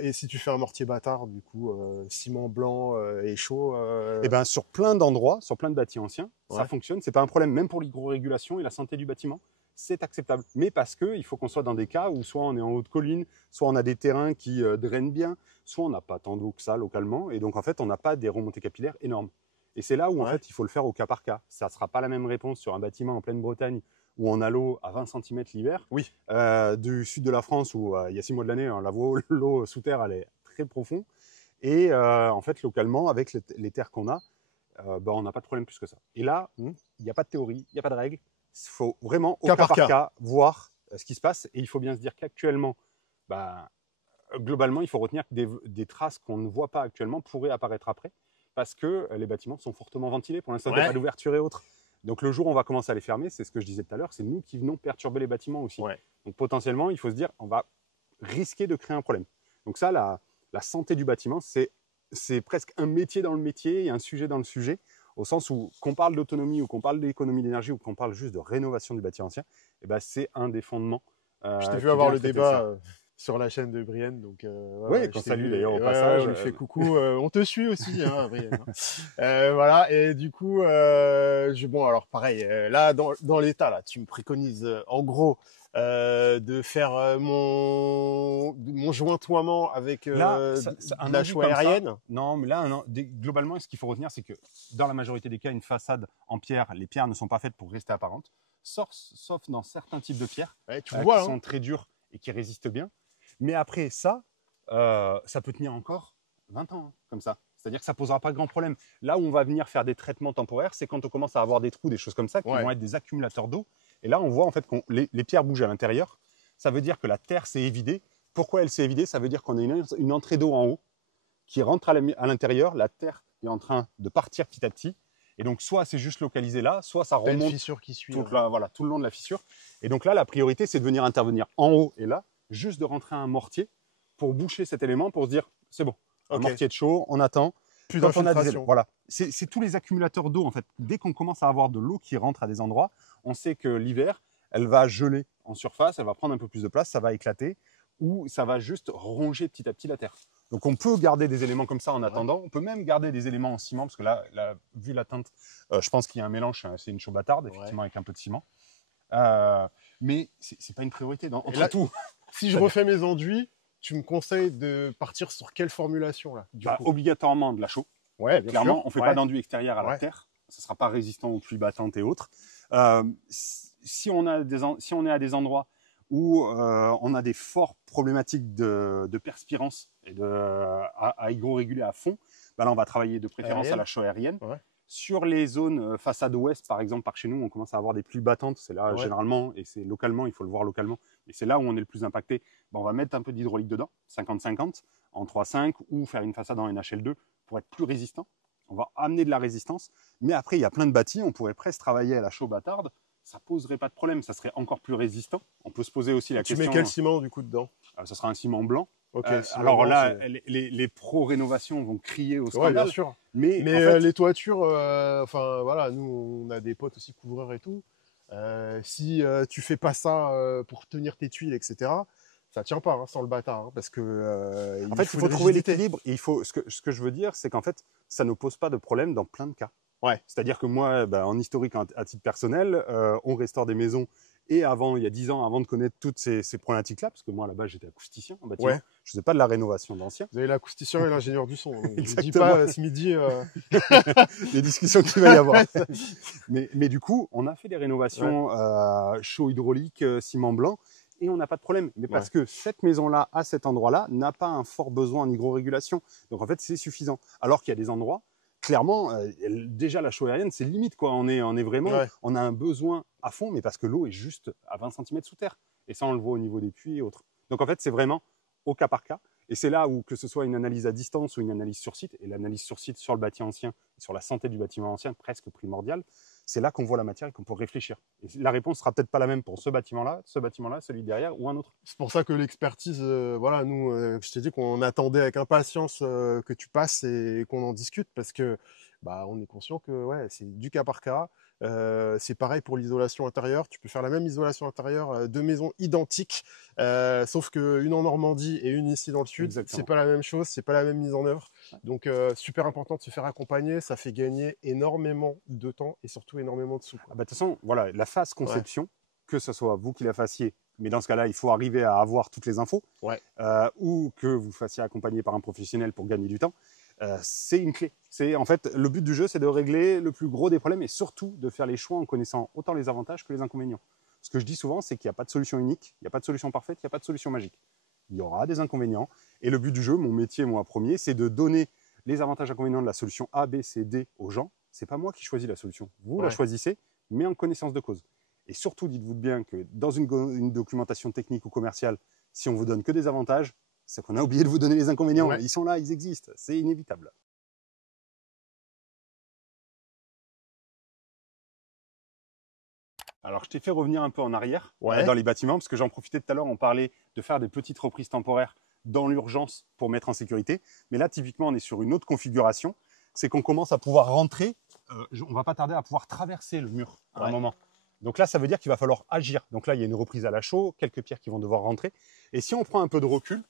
et si tu fais un mortier bâtard, du coup, ciment blanc et chaud. Et ben sur plein d'endroits, sur plein de bâtis anciens, ça fonctionne, c'est pas un problème, même pour l'hygrorégulation et la santé du bâtiment, c'est acceptable. Mais parce qu'il faut qu'on soit dans des cas où soit on est en haute colline, soit on a des terrains qui drainent bien, soit on n'a pas tant d'eau que ça localement, et donc en fait on n'a pas des remontées capillaires énormes. Et c'est là où en fait il faut le faire au cas par cas. Ça ne sera pas la même réponse sur un bâtiment en pleine Bretagne où on a l'eau à 20 cm l'hiver, du sud de la France où il y a 6 mois de l'année, l'eau sous terre elle est très profonde. Et en fait, localement, avec les terres qu'on a, on n'a pas de problème plus que ça. Et là, il n'y a pas de théorie, il n'y a pas de règle. Il faut vraiment, au cas par cas, voir ce qui se passe. Et il faut bien se dire qu'actuellement, globalement, il faut retenir que des traces qu'on ne voit pas actuellement pourraient apparaître après, parce que les bâtiments sont fortement ventilés. Pour l'instant, il n'y a pas d'ouverture et autres. Donc le jour où on va commencer à les fermer, c'est ce que je disais tout à l'heure, c'est nous qui venons perturber les bâtiments aussi. Donc potentiellement, il faut se dire, on va risquer de créer un problème. Donc ça, la santé du bâtiment, c'est presque un métier dans le métier et un sujet dans le sujet, au sens où qu'on parle d'autonomie ou qu'on parle d'économie d'énergie ou qu'on parle juste de rénovation du bâti ancien, c'est un des fondements. Je t'ai vu avoir le débat sur la chaîne de Brienne, donc qu'on salue d'ailleurs au passage. On lui fait coucou, on te suit aussi, hein, Brienne. Voilà, et du coup, bon alors pareil, là dans l'état là, tu me préconises en gros de faire mon jointoiement avec la chaux aérienne. Non, mais là, globalement, ce qu'il faut retenir, c'est que dans la majorité des cas, une façade en pierre, les pierres ne sont pas faites pour rester apparentes, sauf dans certains types de pierres qui sont très dures et qui résistent bien. Mais après ça, ça peut tenir encore 20 ans, comme ça. C'est-à-dire que ça ne posera pas de grand problème. Là où on va venir faire des traitements temporaires, c'est quand on commence à avoir des trous, des choses comme ça, qui vont être des accumulateurs d'eau. Et là, on voit en fait que les pierres bougent à l'intérieur. Ça veut dire que la terre s'est évidée. Pourquoi elle s'est évidée? Ça veut dire qu'on a une entrée d'eau en haut qui rentre à l'intérieur. La terre est en train de partir petit à petit. Et donc, soit c'est juste localisé là, soit ça remonte une fissure qui suit, tout le long de la fissure. Et donc là, la priorité, c'est de venir intervenir en haut et là, juste de rentrer un mortier pour boucher cet élément, pour se dire, c'est bon, un mortier de chaux, on attend. Plus d'infiltration. Voilà. C'est tous les accumulateurs d'eau, en fait. Dès qu'on commence à avoir de l'eau qui rentre à des endroits, on sait que l'hiver, elle va geler en surface, elle va prendre un peu plus de place, ça va éclater, ou ça va juste ronger petit à petit la terre. Donc on peut garder des éléments comme ça en attendant, on peut même garder des éléments en ciment, parce que là vu la teinte, je pense qu'il y a un mélange, c'est une chaux bâtarde, effectivement, avec un peu de ciment. Mais c'est pas une priorité. Tout. Si je refais mes enduits, tu me conseilles de partir sur quelle formulation là obligatoirement de la chaux. Ouais, clairement, sûr. on ne fait pas d'enduit extérieur à la terre. Ça ne sera pas résistant aux pluies battantes et autres. Si on est à des endroits où on a des fortes problématiques de perspirance et à hygroréguler à fond, là on va travailler de préférence à la chaux aérienne. Sur les zones façade ouest, par exemple, par chez nous, on commence à avoir des pluies battantes. C'est là, Ouais. généralement, et c'est localement, il faut le voir localement. Et c'est là où on est le plus impacté. Ben, on va mettre un peu d'hydraulique dedans, 50-50, en 3-5, ou faire une façade en NHL2 pour être plus résistant. On va amener de la résistance. Mais après, il y a plein de bâtis. On pourrait presque travailler à la chaux bâtarde. Ça poserait pas de problème. Ça serait encore plus résistant. On peut se poser aussi la Tu question. mets quel ciment du coup dedans? Ça sera un ciment blanc. Ok, ciment Alors blanc, là, c'est- les pro-rénovation vont crier au Ouais, scandale. bien sûr. Mais Mais en fait, les toitures, enfin voilà, nous on a des potes aussi couvreurs et tout. Si tu fais pas ça pour tenir tes tuiles, etc., ça tient pas hein, sans le bâtard, hein, parce que en fait, il faut faut une trouver rigidité. l'équilibre. Et il faut, ce que je veux dire, c'est qu'en fait, ça ne pose pas de problème dans plein de cas. Ouais. C'est-à-dire que moi, en historique, à titre personnel, on restaure des maisons. Et avant, il y a 10 ans, avant de connaître toutes ces problématiques-là, parce que moi, là-bas, j'étais acousticien en bâtiment, Ouais. je faisais pas de la rénovation d'anciens. Vous avez l'acousticien et l'ingénieur du son. Donc je vous dis Exactement. pas ce midi. Les discussions qu'il va y avoir. mais du coup, on a fait des rénovations chaux hydraulique, ciment blanc, et on n'a pas de problème. Mais parce que cette maison-là, à cet endroit-là, n'a pas un fort besoin en hygrorégulation. Donc en fait, c'est suffisant. Alors qu'il y a des endroits, clairement, déjà la chaux aérienne, c'est limite, quoi. On est vraiment, on a un besoin à fond, mais parce que l'eau est juste à 20 cm sous terre. Et ça, on le voit au niveau des puits et autres. Donc en fait, c'est vraiment au cas par cas. Et c'est là où, que ce soit une analyse à distance ou une analyse sur site, et l'analyse sur site sur le bâti ancien, sur la santé du bâtiment ancien, presque primordiale, c'est là qu'on voit la matière et qu'on peut réfléchir. Et la réponse sera peut-être pas la même pour ce bâtiment-là, celui derrière ou un autre. C'est pour ça que l'expertise, voilà, nous, je t'ai dit qu'on attendait avec impatience que tu passes et qu'on en discute parce que bah, on est conscient que ouais, c'est du cas par cas. C'est pareil pour l'isolation intérieure. Tu peux faire la même isolation intérieure, deux maisons identiques, sauf qu'une en Normandie et une ici dans le sud. Exactement. C'est pas la même chose, c'est pas la même mise en œuvre. Donc super important de se faire accompagner. Ça fait gagner énormément de temps et surtout énormément de sous. De toute façon, voilà, la phase conception, que ce soit vous qui la fassiez, mais dans ce cas-là, il faut arriver à avoir toutes les infos, ou que vous fassiez accompagner par un professionnel pour gagner du temps. C'est une clé. En fait, le but du jeu, c'est de régler le plus gros des problèmes et surtout de faire les choix en connaissant autant les avantages que les inconvénients. Ce que je dis souvent, c'est qu'il n'y a pas de solution unique, il n'y a pas de solution parfaite, il n'y a pas de solution magique. Il y aura des inconvénients. Et le but du jeu, mon métier, moi premier, c'est de donner les avantages et inconvénients de la solution A, B, C, D aux gens. C'est pas moi qui choisis la solution. Vous la choisissez, mais en connaissance de cause. Et surtout, dites-vous bien que dans une documentation technique ou commerciale, si on vous donne que des avantages, c'est qu'on a oublié de vous donner les inconvénients. Ils sont là, ils existent. C'est inévitable. Alors, je t'ai fait revenir un peu en arrière dans les bâtiments, parce que j'en profitais tout à l'heure, on parlait de faire des petites reprises temporaires dans l'urgence pour mettre en sécurité. Mais là, typiquement, on est sur une autre configuration. C'est qu'on commence à pouvoir rentrer, on va pas tarder à pouvoir traverser le mur à un moment. Donc là, ça veut dire qu'il va falloir agir. Donc là, il y a une reprise à la chaux, quelques pierres qui vont devoir rentrer. Et si on prend un peu de recul,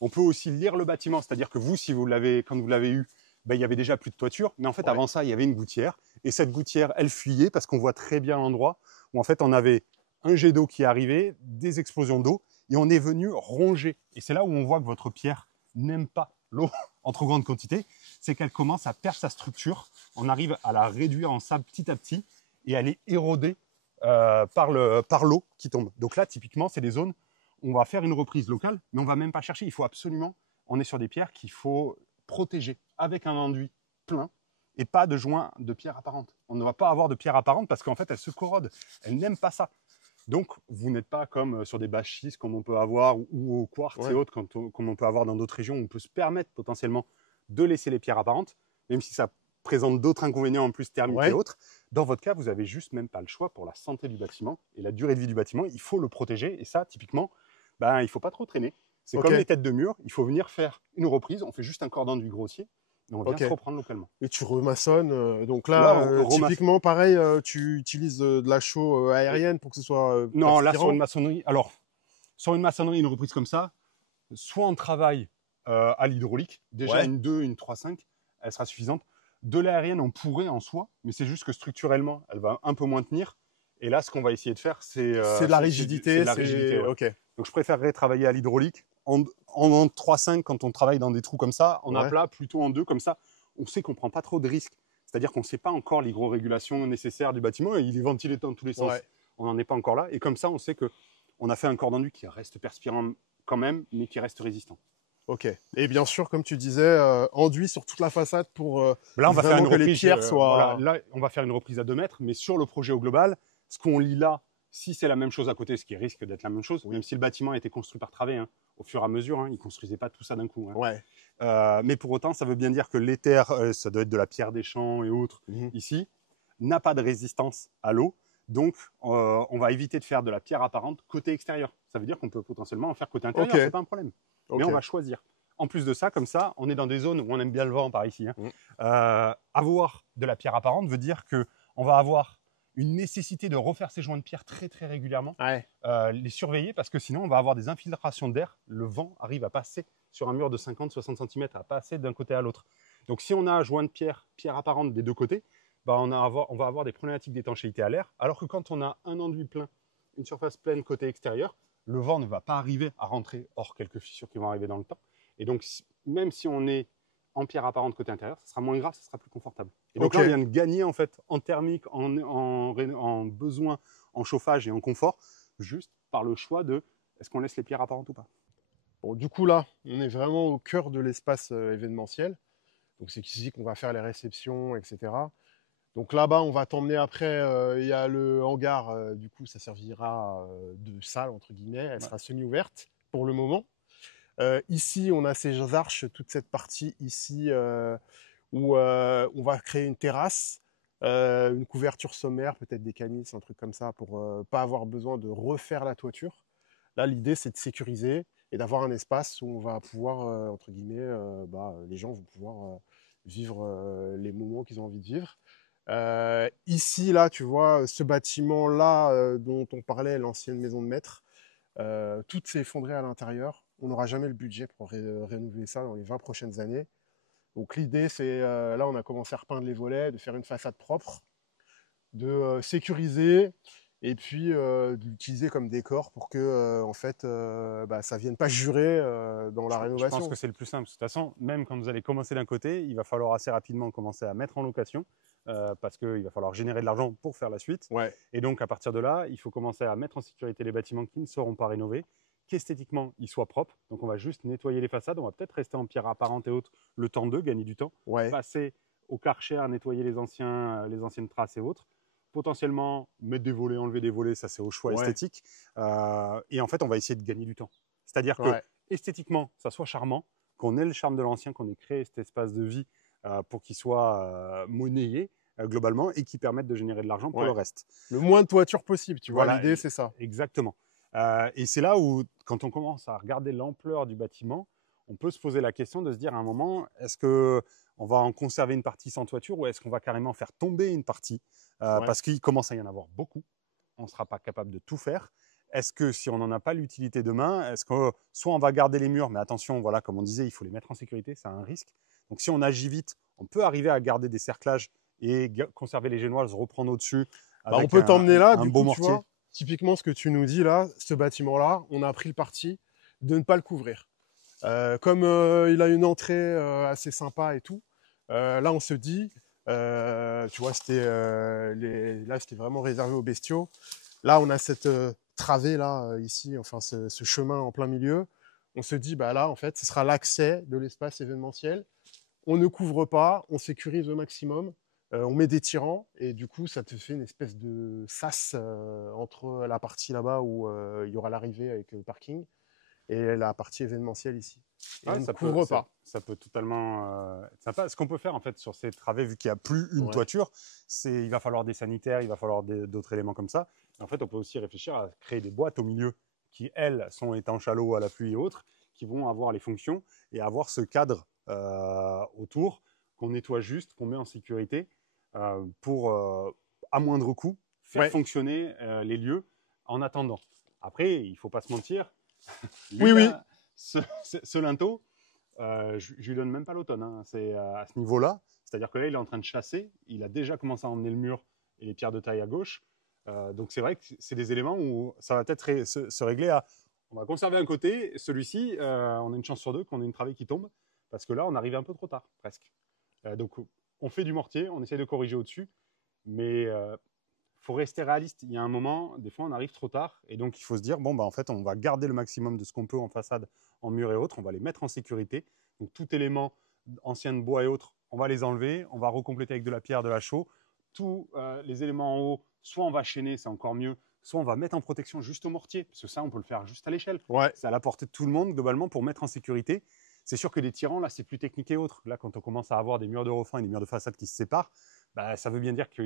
on peut aussi lire le bâtiment. C'est-à-dire que vous, si vous l'avez, quand vous l'avez eu, ben, il y avait déjà plus de toiture. Mais en fait, avant ça, il y avait une gouttière. Et cette gouttière, elle fuyait parce qu'on voit très bien l'endroit où en fait, on avait un jet d'eau qui arrivait, des explosions d'eau, et on est venu ronger. Et c'est là où on voit que votre pierre n'aime pas l'eau en trop grande quantité. C'est qu'elle commence à perdre sa structure. On arrive à la réduire en sable petit à petit et elle est érodée par l'eau qui tombe. Donc là, typiquement, c'est des zones où on va faire une reprise locale, mais on ne va même pas chercher. Il faut absolument, on est sur des pierres qu'il faut protéger avec un enduit plein et pas de joints de pierres apparentes. On ne va pas avoir de pierres apparentes parce qu'en fait, elles se corrodent. Elles n'aiment pas ça. Donc, vous n'êtes pas comme sur des bâches schiste comme on peut avoir ou au quartz et autres comme on peut avoir dans d'autres régions où on peut se permettre potentiellement de laisser les pierres apparentes, même si ça présente d'autres inconvénients en plus thermiques et autres. Dans votre cas, vous n'avez juste même pas le choix pour la santé du bâtiment et la durée de vie du bâtiment. Il faut le protéger et ça, typiquement, il ne faut pas trop traîner. C'est comme les têtes de mur, il faut venir faire une reprise, on fait juste un cordon d'enduit grossier et on vient se reprendre localement. Et tu remaçonnes, donc là, typiquement pareil, tu utilises de la chaux aérienne pour que ce soit non, là sur une maçonnerie, une reprise comme ça, soit on travaille à l'hydraulique, déjà une 2, une 3,5, elle sera suffisante. De l'aérienne, on pourrait en soi, mais c'est juste que structurellement, elle va un peu moins tenir. Et là, ce qu'on va essayer de faire, c'est de la rigidité. C'est de la rigidité, Donc, je préférerais travailler à l'hydraulique en 3,5 quand on travaille dans des trous comme ça, en aplat, plutôt en 2 comme ça. On sait qu'on ne prend pas trop de risques. C'est-à-dire qu'on ne sait pas encore l'hygrorégulation nécessaire du bâtiment et il est ventilé dans tous les sens. On n'en est pas encore là. Et comme ça, on sait qu'on a fait un corps d'enduit qui reste perspirant quand même, mais qui reste résistant. Ok. Et bien sûr, comme tu disais, enduit sur toute la façade pour Là, on va faire vraiment une que les reprise. pierres soient... Voilà, là, on va faire une reprise à 2 mètres, mais sur le projet au global, ce qu'on lit là, si c'est la même chose à côté, ce qui risque d'être la même chose, même si le bâtiment a été construit par travée, hein, au fur et à mesure, hein, ils ne construisaient pas tout ça d'un coup. Hein. Ouais. Mais pour autant, ça veut bien dire que l'éther, ça doit être de la pierre des champs et autres, ici, n'a pas de résistance à l'eau. Donc, on va éviter de faire de la pierre apparente côté extérieur. Ça veut dire qu'on peut potentiellement en faire côté intérieur, Ok. c'est pas un problème. Mais on va choisir. En plus de ça, comme ça, on est dans des zones où on aime bien le vent par ici. Hein. Avoir de la pierre apparente veut dire qu'on va avoir une nécessité de refaire ces joints de pierre très très régulièrement, Ouais. les surveiller parce que sinon on va avoir des infiltrations d'air. Le vent arrive à passer sur un mur de 50-60 cm, à passer d'un côté à l'autre. Donc si on a un joint de pierre apparente des deux côtés, bah on va avoir des problématiques d'étanchéité à l'air, alors que quand on a un enduit plein, une surface pleine côté extérieur, le vent ne va pas arriver à rentrer, hors quelques fissures qui vont arriver dans le temps. Et donc, même si on est en pierre apparente côté intérieur, ça sera moins grave, ça sera plus confortable. Et donc là, on vient de gagner en fait en thermique, en besoin, en chauffage et en confort, juste par le choix de est-ce qu'on laisse les pierres apparentes ou pas. Bon, du coup, là, on est vraiment au cœur de l'espace événementiel. Donc, c'est ici qu'on va faire les réceptions, etc. Donc là-bas, on va t'emmener après. Il y a le hangar. Du coup, ça servira de salle, entre guillemets. Elle sera semi-ouverte pour le moment. Ici, on a ces arches, toute cette partie ici où on va créer une terrasse, une couverture sommaire, peut-être des camis, un truc comme ça, pour pas avoir besoin de refaire la toiture. Là, l'idée, c'est de sécuriser et d'avoir un espace où on va pouvoir, entre guillemets, les gens vont pouvoir vivre les moments qu'ils ont envie de vivre. Ici, là, tu vois, ce bâtiment-là dont on parlait, l'ancienne maison de maître, tout s'est effondré à l'intérieur. On n'aura jamais le budget pour rénover ça dans les 20 prochaines années. Donc l'idée, c'est, là, on a commencé à repeindre les volets, de faire une façade propre, de sécuriser et puis d'utiliser comme décor pour que, en fait, ça ne vienne pas jurer dans la rénovation. Je pense que c'est le plus simple. De toute façon, même quand vous allez commencer d'un côté, il va falloir assez rapidement commencer à mettre en location parce qu'il va falloir générer de l'argent pour faire la suite. Ouais. Et donc, à partir de là, il faut commencer à mettre en sécurité les bâtiments qui ne seront pas rénovés, qu'esthétiquement, ils soient propres. Donc, on va juste nettoyer les façades. On va peut-être rester en pierre apparente et autres le temps de gagner du temps. Ouais. Passer au Karcher à nettoyer les anciennes traces et autres. Potentiellement, mettre des volets, enlever des volets, ça c'est au choix esthétique. Et en fait, on va essayer de gagner du temps. C'est-à-dire que esthétiquement, ça soit charmant, qu'on ait le charme de l'ancien, qu'on ait créé cet espace de vie pour qu'il soit monnayé globalement et qui permette de générer de l'argent pour le reste. Le moins de toiture possible, tu vois, l'idée c'est ça. Exactement. Et c'est là où, quand on commence à regarder l'ampleur du bâtiment, on peut se poser la question de se dire à un moment, est-ce qu'on va en conserver une partie sans toiture ou est-ce qu'on va carrément faire tomber une partie parce qu'il commence à y en avoir beaucoup. On ne sera pas capable de tout faire. Est-ce que si on n'en a pas l'utilité demain, est-ce que soit on va garder les murs, mais attention, voilà, comme on disait, il faut les mettre en sécurité, c'est un risque. Donc si on agit vite, on peut arriver à garder des cerclages et conserver les génoises, reprendre au-dessus. On peut t'emmener là, du coup, mortier. tu vois, typiquement ce que tu nous dis là, ce bâtiment-là, on a pris le parti de ne pas le couvrir. Comme il a une entrée assez sympa et tout, là on se dit, tu vois, là c'était vraiment réservé aux bestiaux. Là on a cette travée là ici, enfin ce chemin en plein milieu. On se dit, bah là en fait, ce sera l'accès de l'espace événementiel. On ne couvre pas, on sécurise au maximum. On met des tirants et du coup ça te fait une espèce de sas entre la partie là-bas où il y aura l'arrivée avec le parking et la partie événementielle ici. Et on ne couvre pas. Ça peut totalement être sympa. Ce qu'on peut faire en fait sur ces travées, vu qu'il n'y a plus une toiture, il va falloir des sanitaires, il va falloir d'autres éléments comme ça. Et en fait, on peut aussi réfléchir à créer des boîtes au milieu qui, elles, sont étanches à l'eau, à la pluie et autres, qui vont avoir les fonctions et avoir ce cadre autour qu'on nettoie juste, qu'on met en sécurité pour, à moindre coût, faire fonctionner les lieux en attendant. Après, il ne faut pas se mentir. Ce linteau, je lui donne même pas l'automne. Hein. C'est à ce niveau-là. C'est-à-dire que là, il est en train de chasser. Il a déjà commencé à emmener le mur et les pierres de taille à gauche. Donc, c'est vrai que c'est des éléments où ça va peut-être se régler à... On va conserver un côté. Celui-ci, on a une chance sur deux qu'on ait une travée qui tombe. Parce que là, on arrive un peu trop tard, presque. Donc, on fait du mortier. On essaie de corriger au-dessus. Mais faut rester réaliste. Il y a un moment, des fois, on arrive trop tard. Et donc, il faut se dire, bon, bah, en fait, on va garder le maximum de ce qu'on peut en façade, en mur et autres. On va les mettre en sécurité. Donc, tout élément ancien de bois et autres, on va les enlever. On va recompléter avec de la pierre, de la chaux. Tous les éléments en haut, soit on va chaîner, c'est encore mieux, soit on va mettre en protection juste au mortier. Parce que ça, on peut le faire juste à l'échelle. Ouais. C'est à la portée de tout le monde, globalement, pour mettre en sécurité. C'est sûr que des tirants, là, c'est plus technique et autres. Là, quand on commence à avoir des murs de refend et des murs de façade qui se séparent, bah, ça veut bien dire que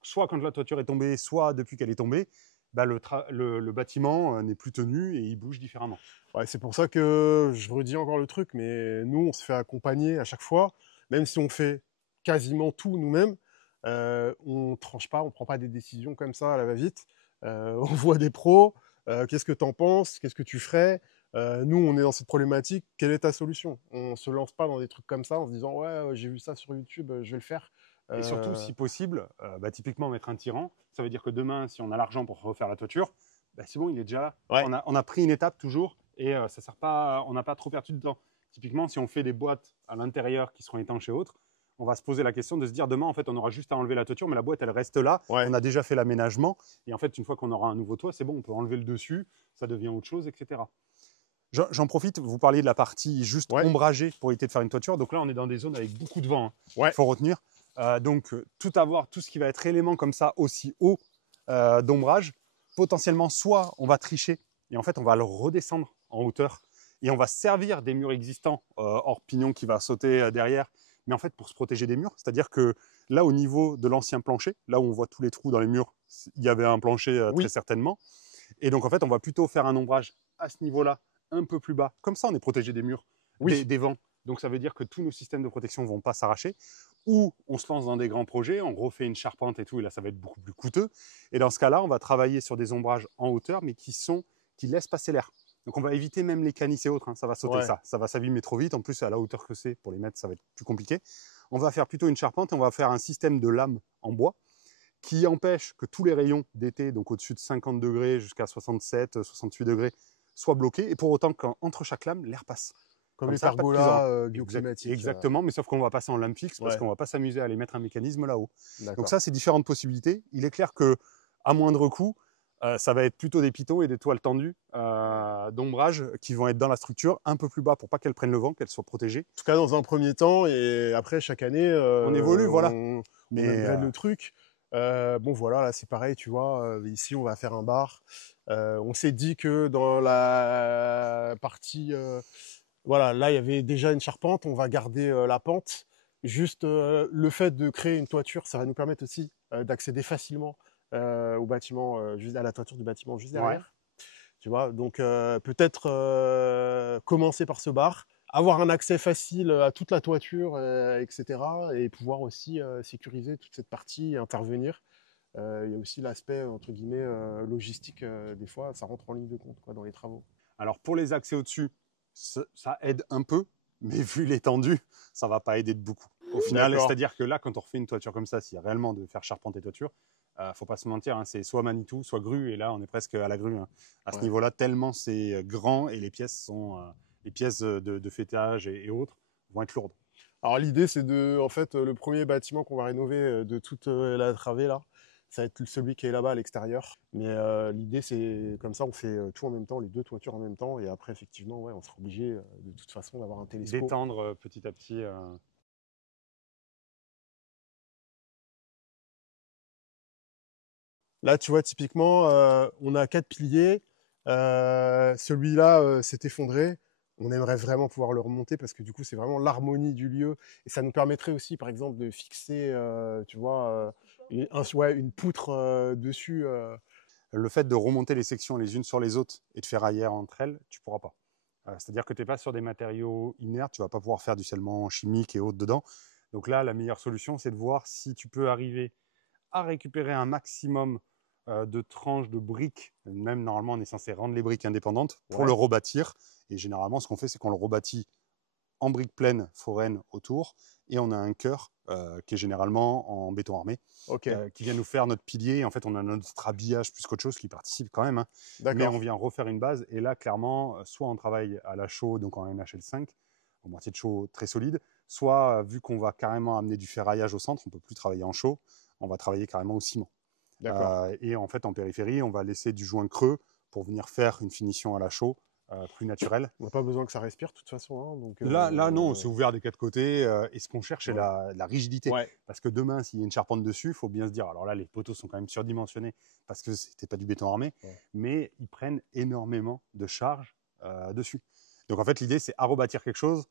soit quand la toiture est tombée, soit depuis qu'elle est tombée, bah, le bâtiment n'est plus tenu et il bouge différemment. Ouais, c'est pour ça que je redis encore le truc, mais nous, on se fait accompagner à chaque fois, même si on fait quasiment tout nous-mêmes, on tranche pas, on prend pas des décisions comme ça à la va-vite. On voit des pros, qu'est-ce que tu en penses, qu'est-ce que tu ferais? Nous, on est dans cette problématique, quelle est ta solution? On se lance pas dans des trucs comme ça en se disant, ouais, j'ai vu ça sur YouTube, je vais le faire. Et surtout, si possible, bah, typiquement mettre un tirant, ça veut dire que demain, si on a l'argent pour refaire la toiture, bah, c'est bon, il est déjà là. Ouais. On a pris une étape toujours et ça sert pas, on n'a pas trop perdu de temps. Typiquement, si on fait des boîtes à l'intérieur qui seront étanches et autres, on va se poser la question de se dire demain, en fait, on aura juste à enlever la toiture, mais la boîte, elle reste là. Ouais. On a déjà fait l'aménagement. Et en fait, une fois qu'on aura un nouveau toit, c'est bon, on peut enlever le dessus, ça devient autre chose, etc. J'en profite, vous parliez de la partie juste ombragée pour éviter de faire une toiture. Donc là, on est dans des zones avec beaucoup de vent. Hein. Ouais. Il faut retenir. Donc, tout ce qui va être élément comme ça aussi haut d'ombrage, potentiellement, soit on va tricher et en fait, on va le redescendre en hauteur et on va servir des murs existants hors pignon qui va sauter derrière, mais en fait, pour se protéger des murs. C'est-à-dire que là, au niveau de l'ancien plancher, là où on voit tous les trous dans les murs, il y avait un plancher très certainement. Et donc, en fait, on va plutôt faire un ombrage à ce niveau-là, un peu plus bas. Comme ça, on est protégé des murs, des vents. Donc, ça veut dire que tous nos systèmes de protection ne vont pas s'arracher. Ou on se lance dans des grands projets, on refait une charpente et tout, et là, ça va être beaucoup plus coûteux. Et dans ce cas-là, on va travailler sur des ombrages en hauteur, mais qui laissent passer l'air. Donc, on va éviter même les canisses et autres. Hein. Ça va sauter ça va s'abîmer trop vite. En plus, à la hauteur que c'est, pour les mettre, ça va être plus compliqué. On va faire plutôt une charpente et on va faire un système de lames en bois qui empêche que tous les rayons d'été, donc au-dessus de 50 degrés jusqu'à 67, 68 degrés, soient bloqués. Et pour autant qu'entre chaque lame, l'air passe. Comme les pergolas bioclimatiques. Exactement, mais sauf qu'on va passer en lame fixe parce qu'on ne va pas s'amuser à aller mettre un mécanisme là-haut. Donc ça, c'est différentes possibilités. Il est clair qu'à moindre coût, ça va être plutôt des pitons et des toiles tendues d'ombrage qui vont être dans la structure un peu plus bas pour pas qu'elles prennent le vent, qu'elles soient protégées. En tout cas, dans un premier temps, et après, chaque année, on évolue, voilà. On upgrade le truc. Bon, voilà, là, c'est pareil, tu vois. Ici, on va faire un bar. On s'est dit que dans la partie... voilà, là, il y avait déjà une charpente. On va garder la pente. Juste le fait de créer une toiture, ça va nous permettre aussi d'accéder facilement au bâtiment, à la toiture du bâtiment juste derrière. Tu vois, donc peut-être commencer par ce bar, avoir un accès facile à toute la toiture, etc. Et pouvoir aussi sécuriser toute cette partie et intervenir. Il y a aussi l'aspect, entre guillemets, logistique. Des fois, ça rentre en ligne de compte dans les travaux. Alors, pour les accès au-dessus, ça aide un peu, mais vu l'étendue, ça ne va pas aider de beaucoup. Au final, c'est-à-dire que là, quand on refait une toiture comme ça, s'il y a réellement de faire charpenter toiture, faut pas se mentir, hein, c'est soit Manitou, soit grue, et là, on est presque à la grue. Hein, à ce niveau-là, tellement c'est grand et les pièces sont les pièces de fêtage et autres vont être lourdes. Alors l'idée, c'est en fait, le premier bâtiment qu'on va rénover de toute la travée là, ça va être celui qui est là-bas à l'extérieur. Mais l'idée, c'est comme ça, on fait tout en même temps, les deux toitures en même temps, et après, effectivement, on sera obligé de toute façon d'avoir un télescope. D'étendre petit à petit. Là, tu vois, typiquement, on a 4 piliers. Celui-là s'est effondré. On aimerait vraiment pouvoir le remonter parce que du coup, c'est vraiment l'harmonie du lieu. Et ça nous permettrait aussi, par exemple, de fixer, tu vois, une poutre dessus. Le fait de remonter les sections les unes sur les autres et de faire ailleurs entre elles, tu ne pourras pas. C'est-à-dire que tu n'es pas sur des matériaux inertes, tu ne vas pas pouvoir faire du scellement chimique et autres dedans. Donc là, la meilleure solution, c'est de voir si tu peux arriver à récupérer un maximum de tranches de briques. Même normalement, on est censé rendre les briques indépendantes pour le rebâtir. Et généralement, ce qu'on fait, c'est qu'on le rebâtit en briques pleines foraines autour. Et on a un cœur qui est généralement en béton armé, qui vient nous faire notre pilier. En fait, on a notre habillage plus qu'autre chose qui participe quand même. Hein. Mais on vient refaire une base. Et là, clairement, soit on travaille à la chaux, donc en NHL5, en mortier de chaux très solide, soit vu qu'on va carrément amener du ferraillage au centre, on ne peut plus travailler en chaux, on va travailler carrément au ciment. Et en fait, en périphérie, on va laisser du joint creux pour venir faire une finition à la chaux plus naturelle. On n'a pas besoin que ça respire de toute façon. Hein, donc, Là, non, c'est ouvert des quatre côtés. Et ce qu'on cherche, c'est ouais. la rigidité. Ouais. Parce que demain, s'il y a une charpente dessus, il faut bien se dire, alors là, les poteaux sont quand même surdimensionnés parce que c'était pas du béton armé, mais ils prennent énormément de charge dessus. Donc en fait, l'idée, c'est à rebâtir quelque chose.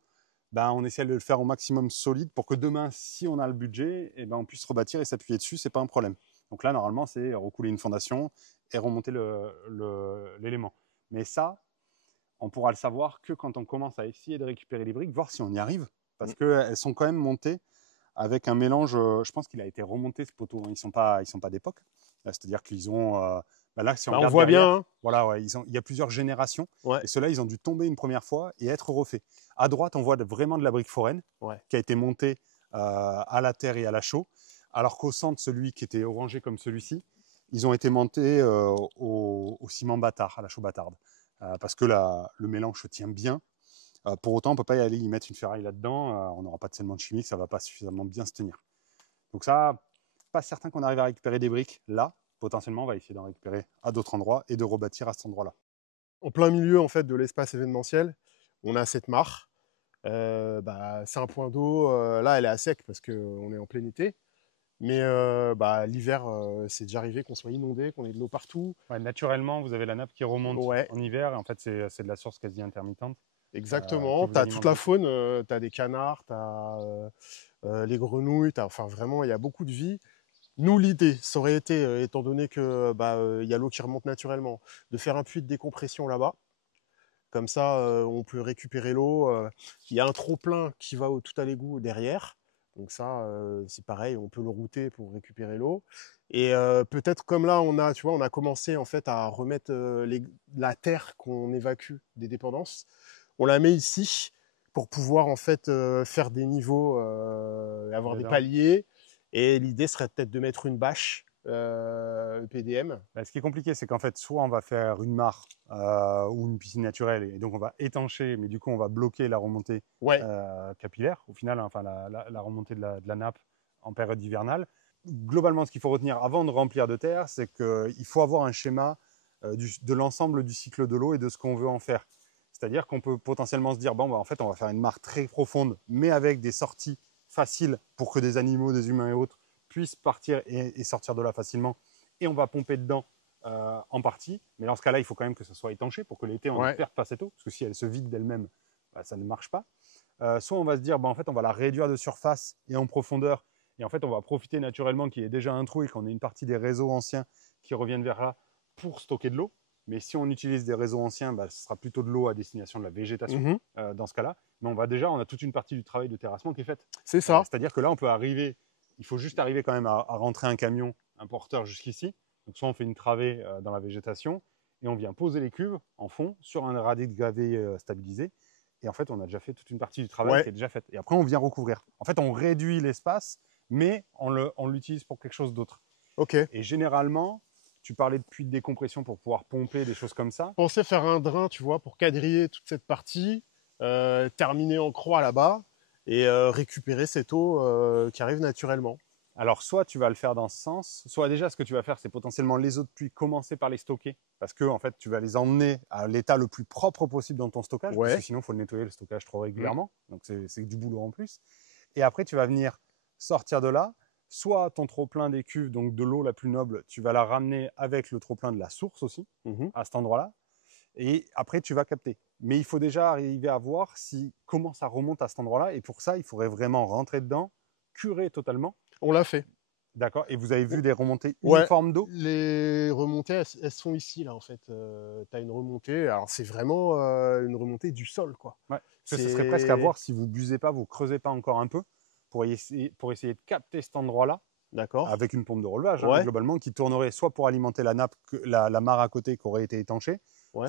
Ben, on essaie de le faire au maximum solide pour que demain, si on a le budget, eh ben, on puisse rebâtir et s'appuyer dessus, c'est pas un problème. Donc là, normalement, c'est recouler une fondation et remonter l'élément. Mais ça, on pourra le savoir que quand on commence à essayer de récupérer les briques, voir si on y arrive, parce qu'elles sont quand même montées avec un mélange, je pense qu'il a été remonté ce poteau, hein. Ils sont pas d'époque, c'est-à-dire qu'ils ont, là si on regarde on voit derrière, bien, hein. voilà, ouais, il y a plusieurs générations, et ceux-là ils ont dû tomber une première fois et être refaits. À droite on voit vraiment de la brique foraine qui a été montée à la terre et à la chaux, alors qu'au centre, celui qui était orangé comme celui-ci, ils ont été montés au ciment bâtard, à la chaux bâtarde. Parce que le mélange se tient bien. Pour autant, on ne peut pas y aller y mettre une ferraille là-dedans. On n'aura pas de scellement chimique, ça ne va pas suffisamment bien se tenir. Donc ça, pas certain qu'on arrive à récupérer des briques là. Potentiellement, on va essayer d'en récupérer à d'autres endroits et de rebâtir à cet endroit-là. En plein milieu en fait, de l'espace événementiel, on a cette mare. C'est un point d'eau. Là, elle est à sec parce qu'on est en plein été. Mais l'hiver, c'est déjà arrivé qu'on soit inondé, qu'on ait de l'eau partout. Ouais, naturellement, vous avez la nappe qui remonte en hiver. Et en fait, c'est de la source quasi intermittente. Exactement. Tu as toute la faune. Tu as des canards, tu as les grenouilles. Enfin, vraiment, il y a beaucoup de vie. Nous, l'idée, ça aurait été, étant donné que y a l'eau qui remonte naturellement, de faire un puits de décompression là-bas. Comme ça, on peut récupérer l'eau. Il y a un trop-plein qui va tout à l'égout derrière. Donc ça, c'est pareil, on peut le router pour récupérer l'eau. Et peut-être comme là, on a commencé en fait à remettre la terre qu'on évacue des dépendances. On la met ici pour pouvoir en fait faire des niveaux, avoir des paliers. Et l'idée serait peut-être de mettre une bâche EPDM. Ce qui est compliqué, c'est qu'en fait, soit on va faire une mare ou une piscine naturelle, et donc on va étancher, mais du coup on va bloquer la remontée capillaire, au final, enfin la remontée de la nappe en période hivernale. Globalement, ce qu'il faut retenir avant de remplir de terre, c'est qu'il faut avoir un schéma de l'ensemble du cycle de l'eau et de ce qu'on veut en faire. C'est-à-dire qu'on peut potentiellement se dire, bon, en fait, on va faire une mare très profonde, mais avec des sorties faciles pour que des animaux, des humains et autres puissent partir et sortir de là facilement. Et on va pomper dedans en partie. Mais dans ce cas-là, il faut quand même que ça soit étanché pour que l'été, on ne perde pas cette eau. Parce que si elle se vide d'elle-même, ça ne marche pas. Soit on va se dire, en fait, on va la réduire de surface et en profondeur. Et en fait, on va profiter naturellement qu'il y ait déjà un trou et qu'on ait une partie des réseaux anciens qui reviennent vers là pour stocker de l'eau. Mais si on utilise des réseaux anciens, ce sera plutôt de l'eau à destination de la végétation dans ce cas-là. Mais on a toute une partie du travail de terrassement qui est faite. C'est ça. C'est-à-dire que là, on peut arriver, il faut juste arriver quand même à rentrer un camion, un porteur jusqu'ici. Donc soit on fait une travée dans la végétation et on vient poser les cuves en fond sur un radis de gravier stabilisé. Et en fait, on a déjà fait toute une partie du travail qui est déjà faite. Et après, on vient recouvrir. En fait, on réduit l'espace, mais on l'utilise pour quelque chose d'autre. Et généralement, tu parlais de puits de décompression pour pouvoir pomper, des choses comme ça. Pensez faire un drain, tu vois, pour quadriller toute cette partie, terminer en croix là-bas et récupérer cette eau qui arrive naturellement. Alors, soit tu vas le faire dans ce sens, soit déjà ce que tu vas faire, c'est potentiellement les eaux de pluie, commencer par les stocker, parce que en fait, tu vas les emmener à l'état le plus propre possible dans ton stockage, parce que sinon, il faut le nettoyer le stockage trop régulièrement, donc c'est du boulot en plus. Et après, tu vas venir sortir de là, soit ton trop-plein des cuves, donc de l'eau la plus noble, tu vas la ramener avec le trop-plein de la source aussi, à cet endroit-là, et après, tu vas capter. Mais il faut déjà arriver à voir comment ça remonte à cet endroit-là, et pour ça, il faudrait vraiment rentrer dedans, curer totalement. On l'a fait. D'accord. Et vous avez vu des remontées uniformes d'eau? Les remontées, elles sont ici, là, en fait. Tu as une remontée. Alors, c'est vraiment une remontée du sol, quoi. Ouais. Ce serait presque à voir si vous busez pas, vous creusez pas encore un peu pour essayer de capter cet endroit-là. D'accord. Avec une pompe de relevage, globalement, qui tournerait soit pour alimenter la nappe, la mare à côté qui aurait été étanchée,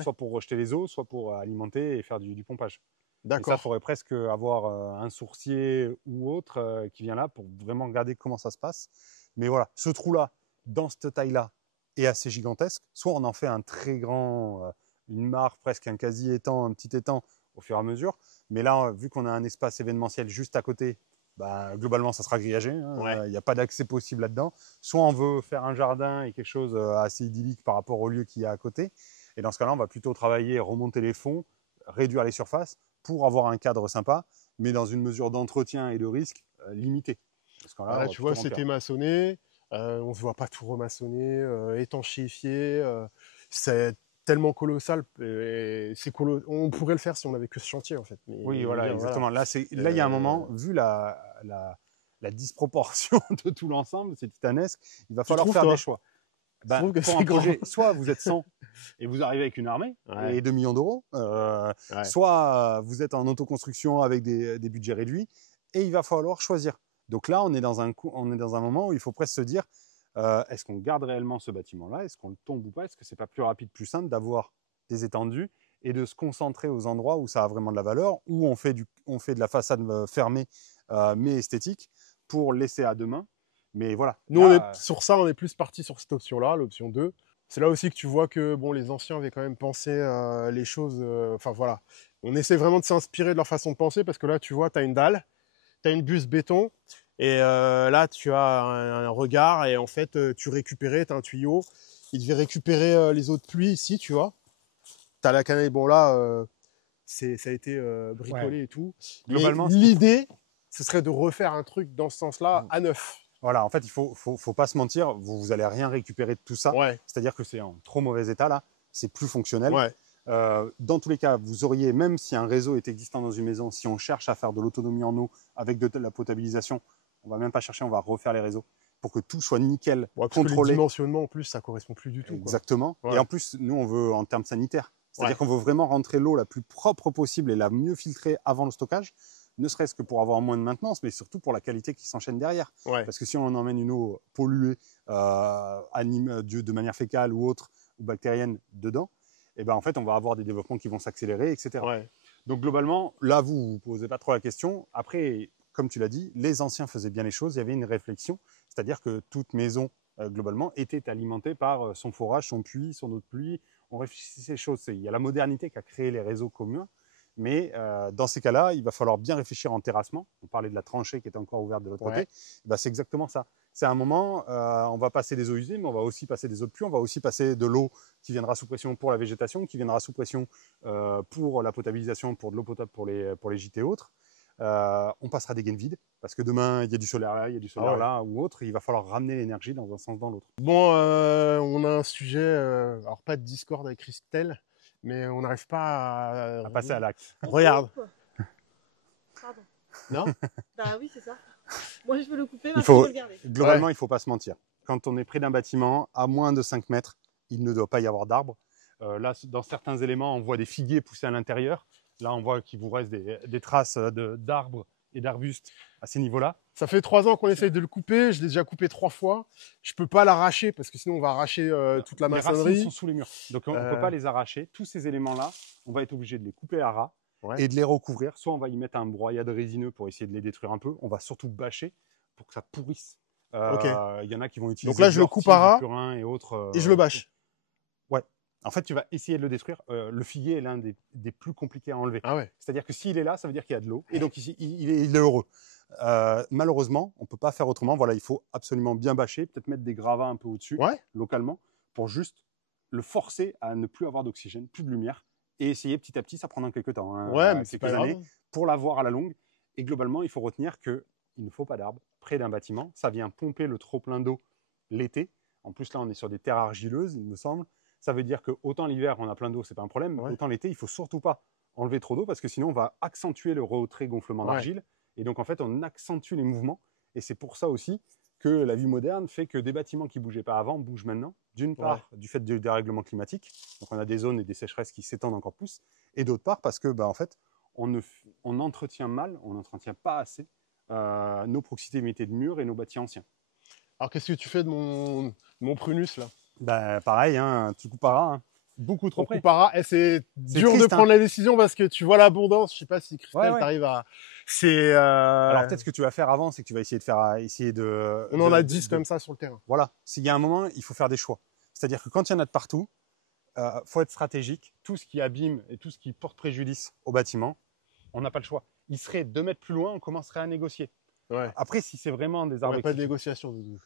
soit pour rejeter les eaux, soit pour alimenter et faire du pompage. D'accord. Et ça, il faudrait presque avoir un sourcier ou autre qui vient là pour vraiment regarder comment ça se passe. Mais voilà, ce trou-là, dans cette taille-là, est assez gigantesque. Soit on en fait un très grand, une mare, presque un quasi-étang, un petit étang au fur et à mesure. Mais là, vu qu'on a un espace événementiel juste à côté, bah, globalement, ça sera grillagé. Ouais. Il n'y a pas d'accès possible là-dedans. Soit on veut faire un jardin et quelque chose assez idyllique par rapport au lieu qu'il y a à côté. Et dans ce cas-là, on va plutôt travailler, remonter les fonds, réduire les surfaces pour avoir un cadre sympa, mais dans une mesure d'entretien et de risque limitée. Parce que là, Voilà, on va tu vois, plutôt c'était remplir. maçonné, on ne se voit pas tout remaçonner, étanchéifié, c'est tellement colossal. On pourrait le faire si on n'avait que ce chantier, en fait. Mais Oui, je veux voilà, dire, voilà. exactement. Là, il y a un moment, Euh, vu la disproportion de tout l'ensemble, c'est titanesque, il va Tu falloir trouves, faire des toi? choix. Je Ben, trouve que pour un c'est grand. projet, soit vous êtes 100 et vous arrivez avec une armée Ouais, et 2 millions d'euros, ouais. soit vous êtes en autoconstruction avec des budgets réduits et il va falloir choisir. Donc là, on est dans un moment où il faut presque se dire, est-ce qu'on garde réellement ce bâtiment-là? Est-ce qu'on le tombe ou pas? Est-ce que c'est pas plus rapide, plus simple d'avoir des étendues et de se concentrer aux endroits où ça a vraiment de la valeur, où on fait de la façade fermée mais esthétique pour laisser à demain. Mais voilà, Nous, là, sur ça, on est plus parti sur cette option-là, l'option 2. C'est là aussi que tu vois que bon, les anciens avaient quand même pensé les choses. Enfin voilà, on essaie vraiment de s'inspirer de leur façon de penser parce que là, tu vois, tu as une dalle, tu as une buse béton, et là, tu as un regard, et en fait, tu récupérais, tu as un tuyau. Il devait récupérer les eaux de pluie ici, tu vois. Tu as la canette, bon là, ça a été ouais, bricolé et tout. Mais globalement, ce qu'il faut. l'idée, ce serait de refaire un truc dans ce sens-là à neuf. Voilà, en fait, il faut pas se mentir, vous allez rien récupérer de tout ça. Ouais, C'est-à-dire que c'est en trop mauvais état là, c'est plus fonctionnel. ouais, Dans tous les cas, vous auriez, même si un réseau est existant dans une maison, si on cherche à faire de l'autonomie en eau avec de la potabilisation, on va même pas chercher, on va refaire les réseaux pour que tout soit nickel, ouais, parce que les contrôlé dimensionnements en plus, ça correspond plus du tout, quoi. exactement. Et Ouais, en plus, nous, on veut en termes sanitaires. C'est-à-dire ouais, qu'on veut vraiment rentrer l'eau la plus propre possible et la mieux filtrée avant le stockage, ne serait-ce que pour avoir moins de maintenance, mais surtout pour la qualité qui s'enchaîne derrière. ouais. Parce que si on emmène une eau polluée, de manière fécale ou autre, ou bactérienne dedans, et ben en fait, on va avoir des développements qui vont s'accélérer, etc. Ouais. Donc globalement, là, vous ne vous posez pas trop la question. Après, comme tu l'as dit, les anciens faisaient bien les choses, il y avait une réflexion, c'est-à-dire que toute maison, globalement, était alimentée par son forage, son puits, son eau de pluie. On réfléchissait ces choses. Il y a la modernité qui a créé les réseaux communs, mais dans ces cas-là, il va falloir bien réfléchir en terrassement. On parlait de la tranchée qui était encore ouverte de l'autre Ouais. côté. Ben, c'est exactement ça. C'est un moment, on va passer des eaux usées, mais on va aussi passer des eaux de pluie, on va aussi passer de l'eau qui viendra sous pression pour la végétation, qui viendra sous pression pour la potabilisation, pour de l'eau potable pour les gîtes et autres. On passera des gaines vides, parce que demain, il y a du solaire là, il y a du solaire Ah ouais. là ou autre, et il va falloir ramener l'énergie dans un sens dans l'autre. Bon, on a un sujet, alors pas de discorde avec Christelle, mais on n'arrive pas à... À passer à l'acte. On Regarde. coupe. Pardon. Non? Bah oui, c'est ça. Moi, je veux le couper, Il maintenant, je faut, veux le garder. globalement, Ouais. il ne faut pas se mentir. Quand on est près d'un bâtiment, à moins de 5 mètres, il ne doit pas y avoir d'arbres. Là, dans certains éléments, on voit des figuiers pousser à l'intérieur. Là, on voit qu'il vous reste des traces d'arbres et d'arbustes à ces niveaux-là. Ça fait 3 ans qu'on essaye de le couper, je l'ai déjà coupé 3 fois. Je peux pas l'arracher parce que sinon on va arracher toute la Les racines maçonnerie. sont sous les murs, donc on ne Euh, peut pas les arracher. Tous ces éléments-là, on va être obligé de les couper à ras Ouais. et de les recouvrir. Soit on va y mettre un broyade résineux pour essayer de les détruire un peu. On va surtout bâcher pour que ça pourrisse. Ok. Il y en a qui vont utiliser Donc là, de je le coupe l'ortie, à du ras purin et autres. et je le bâche. Ouais. En fait, tu vas essayer de le détruire. Le figuier est l'un des plus compliqués à enlever. Ah ouais. C'est-à-dire que s'il est là, ça veut dire qu'il y a de l'eau. Et donc, ici, il est heureux. Malheureusement, on ne peut pas faire autrement. Voilà, il faut absolument bien bâcher, peut-être mettre des gravats un peu au-dessus, Ouais. localement, pour juste le forcer à ne plus avoir d'oxygène, plus de lumière, et essayer petit à petit, ça prendra quelques temps, Ouais, mais c'est quelques pas années, grave. pour l'avoir à la longue. Et globalement, il faut retenir qu'il ne faut pas d'arbres près d'un bâtiment. Ça vient pomper le trop-plein d'eau l'été. En plus, là, on est sur des terres argileuses, il me semble. Ça veut dire que autant l'hiver, on a plein d'eau, c'est pas un problème. Ouais. Autant l'été, il faut surtout pas enlever trop d'eau parce que sinon, on va accentuer le retrait gonflement Ouais. d'argile. Et donc, en fait, on accentue les mouvements. Et c'est pour ça aussi que la vie moderne fait que des bâtiments qui ne bougeaient pas avant bougent maintenant. D'une part, du fait du dérèglement climatique. Donc, on a des zones et des sécheresses qui s'étendent encore plus. Et d'autre part, parce que, en fait, on entretient mal, on n'entretient pas assez nos proximités de murs et nos bâtis anciens. Alors qu'est-ce que tu fais de mon prunus là? Pareil, hein, tu couperas hein. Beaucoup trop On près. coupera. Et c'est dur triste, de prendre la décision parce que tu vois l'abondance. Je sais pas si Christelle Ouais. t'arrive à. C'est. Alors peut-être ce que tu vas faire avant, c'est que tu vas essayer de. On en a 10 comme ça sur le terrain. Voilà. S'il y a un moment, il faut faire des choix. C'est-à-dire que quand il y en a de partout, faut être stratégique. Tout ce qui abîme et tout ce qui porte préjudice au bâtiment, on n'a pas le choix. Il serait 2 mètres plus loin, on commencerait à négocier. Ouais. Après, si c'est vraiment des Il n'y arbres a pas de exotiques, négociation, Doudou.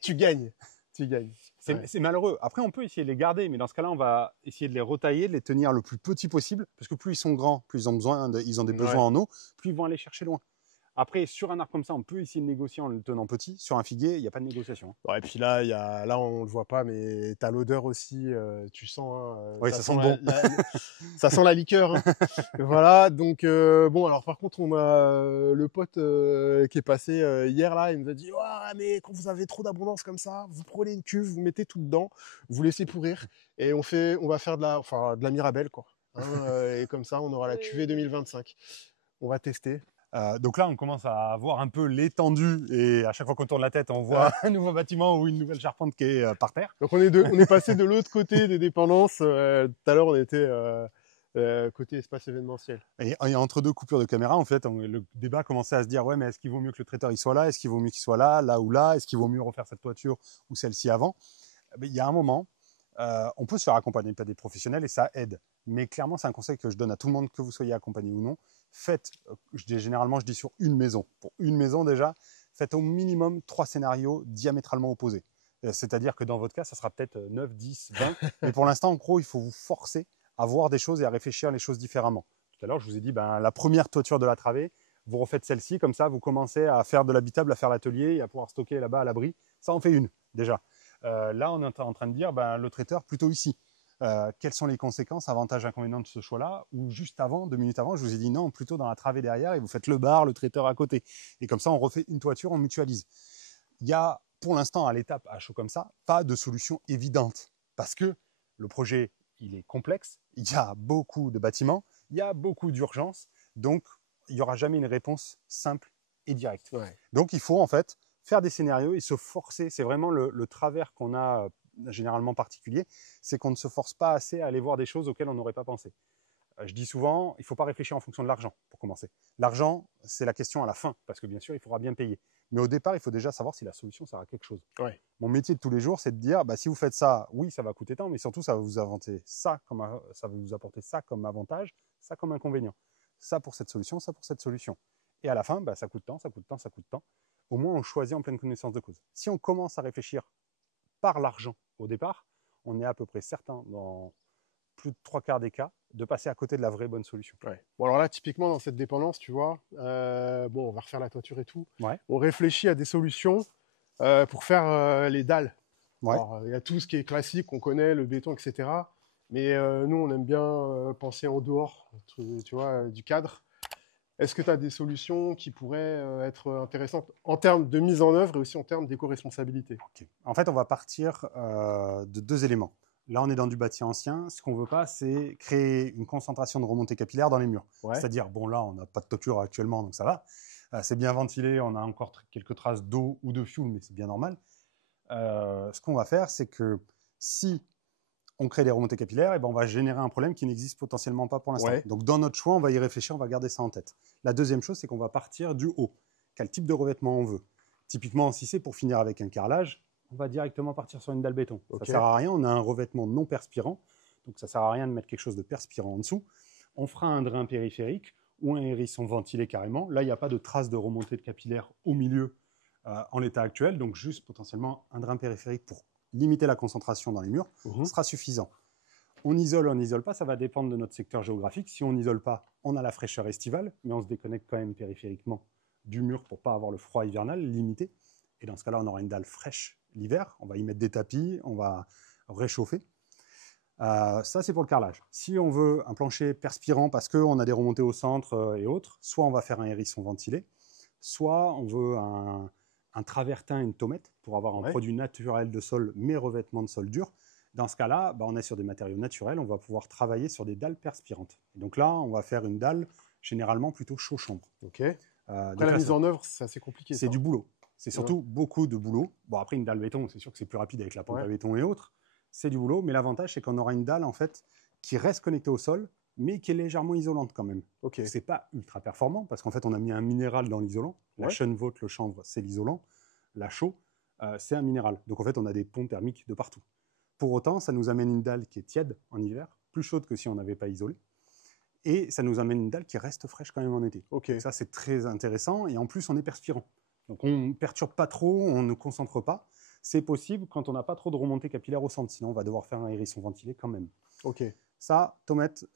Tu gagnes. Tu gagnes. Ouais. c'est malheureux. Après, on peut essayer de les garder, mais dans ce cas-là, on va essayer de les retailler, de les tenir le plus petit possible, parce que plus ils sont grands, plus ils ont des besoins Ouais. en eau, plus ils vont aller chercher loin. Après, sur un arbre comme ça, on peut essayer de négocier en le tenant petit. Sur un figuier, il n'y a pas de négociation. Ouais, et puis là, là, on le voit pas, mais tu as l'odeur aussi. Tu sens, hein, Oui, ça sent bon. ça sent la liqueur. Hein. Voilà. Donc bon, alors par contre, on a le pote qui est passé hier là, il nous a dit, ouais, mais quand vous avez trop d'abondance comme ça, vous prenez une cuve, vous mettez tout dedans, vous laissez pourrir, et on va faire de la Mirabelle, quoi. Hein, et comme ça, on aura la cuvée 2025. On va tester. Donc là, on commence à voir un peu l'étendue et à chaque fois qu'on tourne la tête, on voit un nouveau bâtiment ou une nouvelle charpente qui est par terre. Donc on est passé de l'autre côté des dépendances. Tout à l'heure, on était côté espace événementiel. Et entre deux coupures de caméra, en fait, le débat commençait à se dire, ouais, mais est-ce qu'il vaut mieux que le traiteur il soit là? Est-ce qu'il vaut mieux qu'il soit là ou là? Est-ce qu'il vaut mieux refaire cette toiture ou celle-ci avant? Il y a un moment, on peut se faire accompagner par des professionnels et ça aide. Mais clairement, c'est un conseil que je donne à tout le monde, que vous soyez accompagné ou non. Faites, généralement, je dis sur une maison. Pour une maison déjà, faites au minimum 3 scénarios diamétralement opposés. C'est-à-dire que dans votre cas, ça sera peut-être 9, 10, 20. Mais pour l'instant, en gros, il faut vous forcer à voir des choses et à réfléchir les choses différemment. Tout à l'heure, je vous ai dit, la première toiture de la travée, vous refaites celle-ci, comme ça, vous commencez à faire de l'habitable, à faire l'atelier et à pouvoir stocker là-bas à l'abri. Ça en fait une, déjà. Là, on est en train de dire, le traiteur, plutôt ici. Quelles sont les conséquences, avantages, inconvénients de ce choix-là? Ou juste avant, 2 minutes avant, je vous ai dit non, plutôt dans la travée derrière, et vous faites le bar, le traiteur à côté. Et comme ça, on refait une toiture, on mutualise. Il y a, pour l'instant, à l'étape à chaud comme ça, pas de solution évidente. Parce que le projet, il est complexe, il y a beaucoup de bâtiments, il y a beaucoup d'urgences, donc il n'y aura jamais une réponse simple et directe. Ouais. Donc il faut en fait faire des scénarios et se forcer. C'est vraiment le travers qu'on a généralement particulier, c'est qu'on ne se force pas assez à aller voir des choses auxquelles on n'aurait pas pensé. Je dis souvent, il ne faut pas réfléchir en fonction de l'argent, pour commencer. L'argent, c'est la question à la fin, parce que bien sûr, il faudra bien payer. Mais au départ, il faut déjà savoir si la solution sert à quelque chose. Ouais. Mon métier de tous les jours, c'est de dire, si vous faites ça, oui, ça va coûter tant, mais surtout, ça va vous apporter ça comme avantage, ça comme inconvénient. Ça pour cette solution, ça pour cette solution. Et à la fin, ça coûte tant, ça coûte tant, ça coûte tant. Au moins, on choisit en pleine connaissance de cause. Si on commence à réfléchir par l'argent au départ, on est à peu près certain, dans plus de 3/4 des cas, de passer à côté de la vraie bonne solution. Ouais. Bon, alors là, typiquement, dans cette dépendance, tu vois, on va refaire la toiture et tout. Ouais. On réfléchit à des solutions pour faire les dalles. Ouais. Alors, il y a tout ce qui est classique, qu'on connaît, le béton, etc. Mais nous, on aime bien penser en dehors, tu vois, du cadre. Est-ce que tu as des solutions qui pourraient être intéressantes en termes de mise en œuvre et aussi en termes d'éco-responsabilité? Okay. En fait, on va partir de 2 éléments. Là, on est dans du bâti ancien. Ce qu'on ne veut pas, c'est créer une concentration de remontée capillaire dans les murs. Ouais. C'est-à-dire, là, on n'a pas de toiture actuellement, donc ça va. C'est bien ventilé, on a encore quelques traces d'eau ou de fioul, mais c'est bien normal. Ce qu'on va faire, c'est que si on crée des remontées capillaires, on va générer un problème qui n'existe potentiellement pas pour l'instant. Ouais. Donc, dans notre choix, on va y réfléchir, on va garder ça en tête. La deuxième chose, c'est qu'on va partir du haut. Quel type de revêtement on veut? Typiquement, si c'est pour finir avec un carrelage, on va directement partir sur une dalle béton. Okay. Ça ne sert à rien, on a un revêtement non perspirant, donc ça ne sert à rien de mettre quelque chose de perspirant en dessous. On fera un drain périphérique ou un hérisson ventilé carrément. Là, il n'y a pas de trace de remontée de capillaire au milieu en l'état actuel, donc juste potentiellement un drain périphérique pour limiter la concentration dans les murs, sera suffisant. On n'isole pas, ça va dépendre de notre secteur géographique. Si on n'isole pas, on a la fraîcheur estivale, mais on se déconnecte quand même périphériquement du mur pour ne pas avoir le froid hivernal limité. Et dans ce cas-là, on aura une dalle fraîche l'hiver. On va y mettre des tapis, on va réchauffer. Ça, c'est pour le carrelage. Si on veut un plancher perspirant parce qu'on a des remontées au centre et autres, soit on va faire un hérisson ventilé, soit on veut un travertin, une tomette pour avoir un produit naturel de sol, mais revêtement de sol dur. Dans ce cas-là, on est sur des matériaux naturels, on va pouvoir travailler sur des dalles perspirantes. Et donc là, on va faire une dalle généralement plutôt chaud-chambre. Okay. Après, la mise en œuvre, c'est assez compliqué. C'est du boulot. C'est surtout beaucoup de boulot. Bon, après, une dalle béton, c'est sûr que c'est plus rapide avec la pompe à béton et autres. C'est du boulot, mais l'avantage, c'est qu'on aura une dalle, en fait, qui reste connectée au sol, mais qui est légèrement isolante quand même. Okay. C'est pas ultra performant, parce qu'en fait, on a mis un minéral dans l'isolant. La chêne-vote, le chanvre, c'est l'isolant. La chaux, c'est un minéral. Donc, en fait, on a des ponts thermiques de partout. Pour autant, ça nous amène une dalle qui est tiède en hiver, plus chaude que si on n'avait pas isolé. Et ça nous amène une dalle qui reste fraîche quand même en été. Ok. Donc ça, c'est très intéressant. Et en plus, on est perspirant. Donc on ne perturbe pas trop, on ne concentre pas. C'est possible quand on n'a pas trop de remontée capillaire au centre. Sinon, on va devoir faire un hérisson ventilé quand même. Ok. Ça, tomate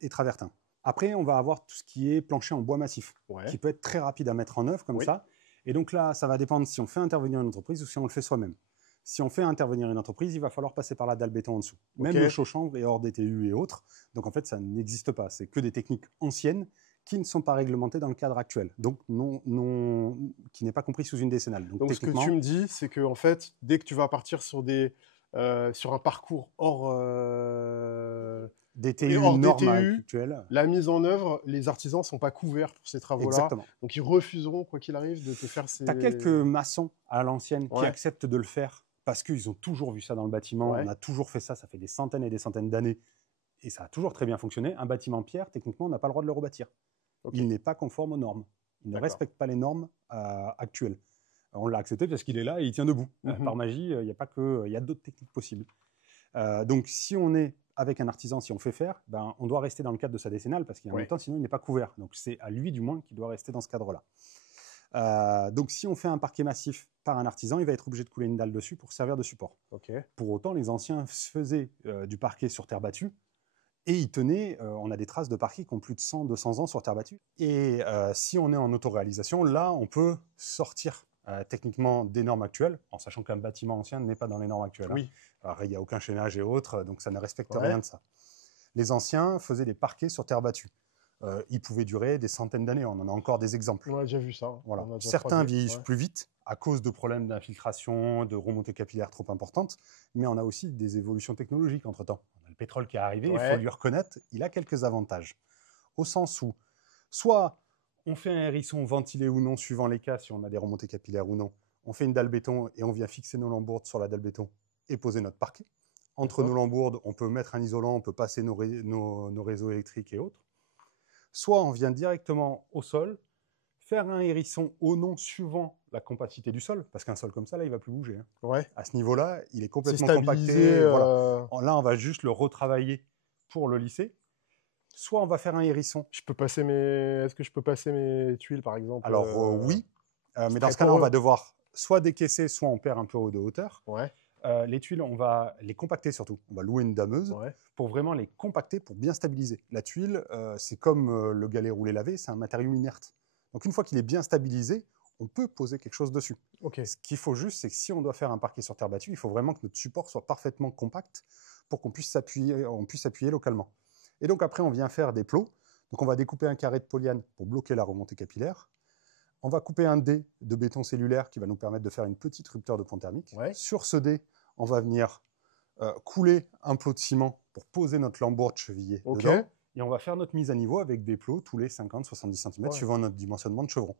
et travertin. Après, on va avoir tout ce qui est plancher en bois massif, Ouais. qui peut être très rapide à mettre en œuvre comme ça. Et donc là, ça va dépendre si on fait intervenir une entreprise ou si on le fait soi-même. Si on fait intervenir une entreprise, il va falloir passer par la dalle béton en dessous. Même le chaud-chanvre est hors DTU et autres. Donc en fait, ça n'existe pas. C'est que des techniques anciennes qui ne sont pas réglementées dans le cadre actuel. Donc qui n'est pas compris sous une décennale. Donc ce que tu me dis, c'est que en fait, dès que tu vas partir sur un parcours hors DTU hors norme DTU, actuelle. la mise en œuvre, les artisans ne sont pas couverts pour ces travaux-là. Exactement. Donc ils refuseront, quoi qu'il arrive, de te faire ces... Tu as quelques maçons à l'ancienne qui acceptent de le faire parce qu'ils ont toujours vu ça dans le bâtiment. On a toujours fait ça, ça fait des centaines et des centaines d'années. Et ça a toujours très bien fonctionné. Un bâtiment pierre, techniquement, on n'a pas le droit de le rebâtir. Il n'est pas conforme aux normes. Il ne respecte pas les normes actuelles. On l'a accepté parce qu'il est là et il tient debout. Par magie, il y a d'autres techniques possibles. Donc si on est avec un artisan, si on fait faire, on doit rester dans le cadre de sa décennale parce qu'en même temps, sinon il n'est pas couvert. Donc c'est à lui du moins qu'il doit rester dans ce cadre-là. Donc si on fait un parquet massif par un artisan, il va être obligé de couler une dalle dessus pour servir de support. Pour autant, les anciens faisaient du parquet sur terre battue et ils tenaient, on a des traces de parquet qui ont plus de 100, 200 ans sur terre battue. Et si on est en autoréalisation, là on peut sortir techniquement des normes actuelles, en sachant qu'un bâtiment ancien n'est pas dans les normes actuelles. Alors, il n'y a aucun chaînage et autres, donc ça ne respecte rien de ça. Les anciens faisaient des parquets sur terre battue. Ils pouvaient durer des centaines d'années, on en a encore des exemples. On a déjà vu ça. Voilà. Certains vieillissent plus vite à cause de problèmes d'infiltration, de remontée capillaire trop importantes, mais on a aussi des évolutions technologiques entre-temps. On a le pétrole qui est arrivé, il faut lui reconnaître, il a quelques avantages. Au sens où, soit on fait un hérisson ventilé ou non, suivant les cas, si on a des remontées capillaires ou non. On fait une dalle béton et on vient fixer nos lambourdes sur la dalle béton et poser notre parquet. Entre nos lambourdes, on peut mettre un isolant, on peut passer nos réseaux électriques et autres. Soit on vient directement au sol, faire un hérisson au non suivant la compacité du sol, parce qu'un sol comme ça, là, il ne va plus bouger. À ce niveau-là, il est complètement compacté. Là, on va juste le retravailler pour le lisser. Soit on va faire un hérisson. Est-ce que je peux passer mes tuiles, par exemple? Alors oui, mais dans ce cas-là, on va devoir soit décaisser, soit on perd un peu de hauteur. Les tuiles, on va les compacter surtout. On va louer une dameuse pour vraiment les compacter, pour bien stabiliser. La tuile, c'est comme le galet roulé lavé, c'est un matériau inerte. Donc une fois qu'il est bien stabilisé, on peut poser quelque chose dessus. Ce qu'il faut juste, c'est que si on doit faire un parquet sur terre battue, il faut vraiment que notre support soit parfaitement compact pour qu'on puisse s'appuyer localement. Et donc après, on vient faire des plots. Donc on va découper un carré de polyane pour bloquer la remontée capillaire. On va couper un dé de béton cellulaire qui va nous permettre de faire une petite rupture de pont thermique. Sur ce dé, on va venir couler un plot de ciment pour poser notre lambourde chevillée dedans. Et on va faire notre mise à niveau avec des plots tous les 50-70 cm suivant notre dimensionnement de chevron.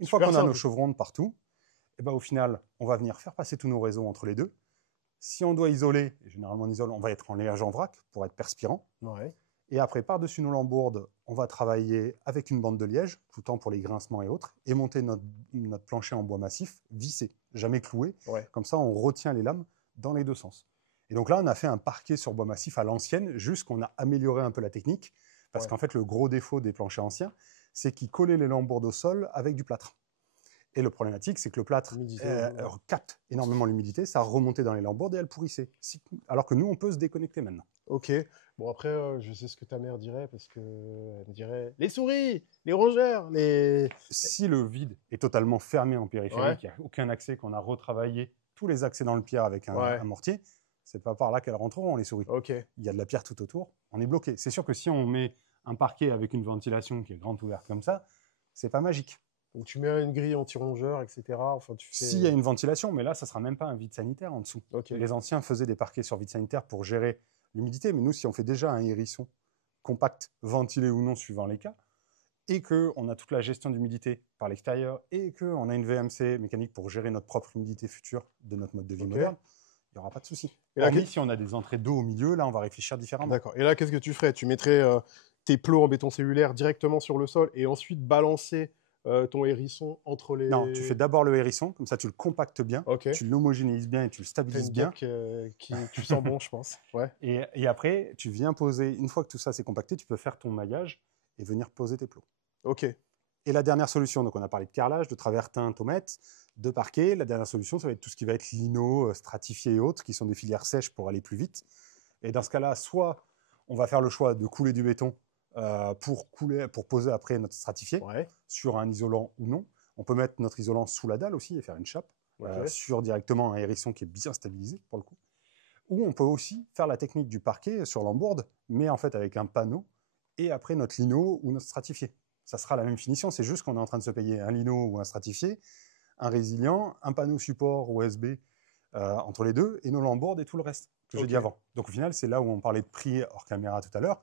Une fois qu'on a nos chevrons de partout, et au final, on va venir faire passer tous nos réseaux entre les deux. Si on doit isoler, et généralement on isole, on va être en layage en vrac pour être perspirant. Et après, par-dessus nos lambourdes, on va travailler avec une bande de liège, tout le temps pour les grincements et autres, et monter notre plancher en bois massif, vissé, jamais cloué. Comme ça, on retient les lames dans les deux sens. Et donc là, on a fait un parquet sur bois massif à l'ancienne, juste qu'on a amélioré un peu la technique, parce qu'en fait, le gros défaut des planchers anciens, c'est qu'ils collaient les lambourdes au sol avec du plâtre. Et le problématique, c'est que le plâtre capte énormément l'humidité, ça remontait dans les lambourdes et elles pourrissaient. Alors que nous, on peut se déconnecter maintenant. Bon, après, je sais ce que ta mère dirait, parce qu'elle me dirait les souris, les rongeurs, les... Si le vide est totalement fermé en périphérique, il n'y a aucun accès, qu'on a retravaillé tous les accès dans le pierre avec un mortier, c'est pas par là qu'elles rentreront, les souris. Il y a de la pierre tout autour, on est bloqué. C'est sûr que si on met un parquet avec une ventilation qui est grande ouverte comme ça, c'est pas magique. Donc tu mets une grille anti-rongeur, etc. Enfin, S'il y a une ventilation, mais là, ça ne sera même pas un vide sanitaire en dessous. Les anciens faisaient des parquets sur vide sanitaire pour gérer l'humidité, mais nous, si on fait déjà un hérisson compact, ventilé ou non, suivant les cas, et qu'on a toute la gestion d'humidité par l'extérieur, et qu'on a une VMC mécanique pour gérer notre propre humidité future de notre mode de vie moderne, il n'y aura pas de souci. Et si on a des entrées d'eau au milieu, là, on va réfléchir différemment. D'accord. Et là, qu'est-ce que tu ferais? Tu mettrais tes plots en béton cellulaire directement sur le sol et ensuite balancer ton hérisson entre les... Non, tu fais d'abord le hérisson, comme ça tu le compactes bien, Ok. tu l'homogénéises bien et tu le T'as stabilises une bien. doc qui tu sens bon, je pense. Ouais. Et après, tu viens poser, une fois que tout ça c'est compacté, tu peux faire ton maillage et venir poser tes plots. Ok. Et la dernière solution, donc on a parlé de carrelage, de travertin, tomate, de parquet. La dernière solution, ça va être tout ce qui va être lino, stratifié et autres, qui sont des filières sèches pour aller plus vite. Et dans ce cas-là, soit on va faire le choix de couler du béton pour poser après notre stratifié Ouais. sur un isolant ou non. On peut mettre notre isolant sous la dalle aussi et faire une chape Ok. sur directement un hérisson qui est bien stabilisé pour le coup. Ou on peut aussi faire la technique du parquet sur l'embourde, mais en fait avec un panneau et après notre lino ou notre stratifié. Ça sera la même finition, c'est juste qu'on est en train de se payer un lino ou un stratifié, un résilient, un panneau support USB entre les deux, et nos lambourdes et tout le reste que j'ai dit avant. Donc au final, c'est là où on parlait de prix hors caméra tout à l'heure.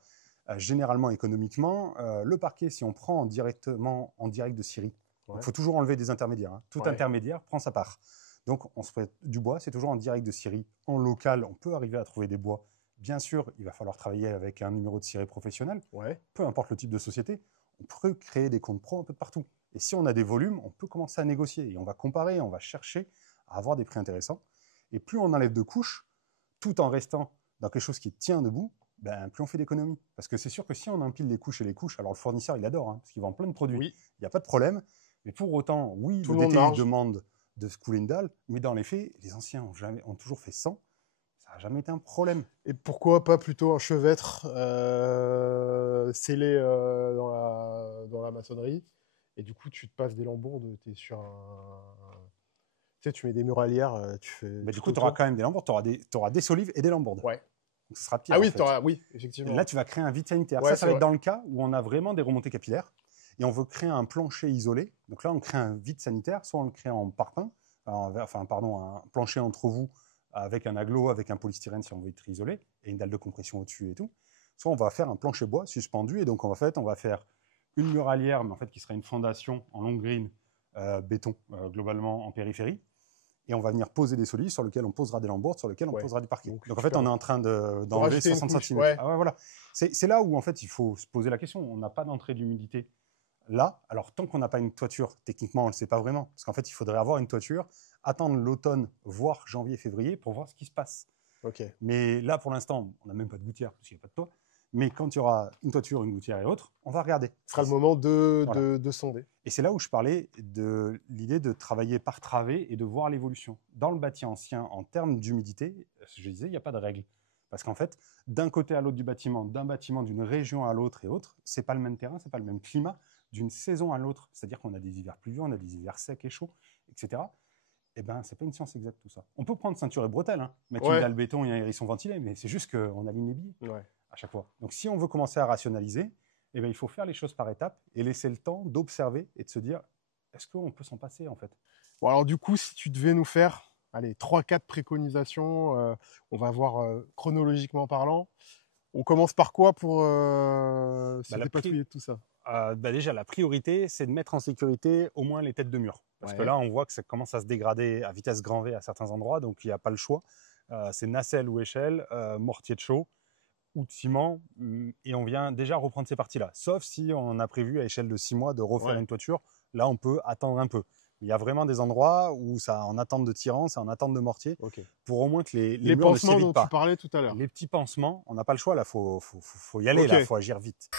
Généralement, économiquement, le parquet, si on prend directement en direct de scierie, il faut toujours enlever des intermédiaires. Hein. Tout intermédiaire prend sa part. Donc on se fait du bois, c'est toujours en direct de scierie. En local, on peut arriver à trouver des bois. Bien sûr, il va falloir travailler avec un numéro de scierie professionnel, peu importe le type de société. On peut créer des comptes pro un peu de partout. Et si on a des volumes, on peut commencer à négocier. Et on va comparer, on va chercher à avoir des prix intéressants. Et plus on enlève de couches, tout en restant dans quelque chose qui tient debout, ben, plus on fait d'économies. Parce que c'est sûr que si on empile les couches et les couches, alors le fournisseur, il adore, hein, parce qu'il vend plein de produits. Il n'y a pas de problème. Mais pour autant, oui, le DTI demande de se couler une dalle, mais dans les faits, les anciens ont toujours fait 100. Ça n'a jamais été un problème. Et pourquoi pas plutôt un chevêtre scellé dans la maçonnerie, et du coup tu te passes des lambourdes, tu es sur un... Tu sais, tu mets des muralières, tu fais... Mais du coup, tu auras quand même des lambourdes, tu auras des solives et des lambourdes. Ouais. Donc ce sera pire. Ah oui, en fait. oui, effectivement. Et là, tu vas créer un vide sanitaire. Ouais, ça va être dans le cas où on a vraiment des remontées capillaires et on veut créer un plancher isolé. Donc là, on crée un vide sanitaire, soit on le crée en parpaing, un plancher entre vous avec un aglo, avec un polystyrène si on veut être isolé, et une dalle de compression au-dessus et tout. Soit on va faire un plancher bois suspendu, et donc on va faire une muralière, mais en fait qui serait une fondation en long green, béton, globalement en périphérie, et on va venir poser des solives sur lesquels on posera des lambourdes, sur lesquels on posera du parquet. Donc en fait, on est en train d'enlever 60 cm. Ouais. Ah ouais, voilà. C'est là où en fait il faut se poser la question. On n'a pas d'entrée d'humidité là. Alors tant qu'on n'a pas une toiture, techniquement on ne le sait pas vraiment, parce qu'en fait il faudrait avoir une toiture, attendre l'automne, voire janvier-février pour voir ce qui se passe. Mais là pour l'instant, on n'a même pas de gouttière parce qu'il n'y a pas de toit. Mais quand il y aura une toiture, une gouttière et autres, on va regarder. Ce sera le moment de sonder. Et c'est là où je parlais de l'idée de travailler par travée et de voir l'évolution. Dans le bâti ancien, en termes d'humidité, je disais, il n'y a pas de règle. Parce qu'en fait, d'un côté à l'autre du bâtiment, d'un bâtiment, d'une région à l'autre et autres, ce n'est pas le même terrain, ce n'est pas le même climat, d'une saison à l'autre. C'est-à-dire qu'on a des hivers pluvieux, on a des hivers secs et chauds, etc. Eh bien, ce n'est pas une science exacte tout ça. On peut prendre ceinture et bretelle, hein, mettre une dalle béton et un hérisson ventilé, mais c'est juste qu'on aligne les billes à chaque fois. Donc si on veut commencer à rationaliser, eh bien, il faut faire les choses par étapes et laisser le temps d'observer et de se dire, est-ce qu'on peut s'en passer en fait? Bon, alors du coup, si tu devais nous faire 3-4 préconisations, on va voir chronologiquement parlant. On commence par quoi pour se dépatouiller de tout ça? Déjà, la priorité, c'est de mettre en sécurité au moins les têtes de mur. Parce que là, on voit que ça commence à se dégrader à vitesse grand V à certains endroits, donc il n'y a pas le choix. C'est nacelle ou échelle, mortier de chaux ou de ciment, et on vient déjà reprendre ces parties-là. Sauf si on a prévu à échelle de 6 mois de refaire une toiture, là on peut attendre un peu. Il y a vraiment des endroits où ça en attente de tirant, c'est en attente de mortier, pour au moins que les murs pansements ne dont pas. tu parlais tout à l'heure. Les petits pansements, on n'a pas le choix, là, faut y aller, là, faut agir vite.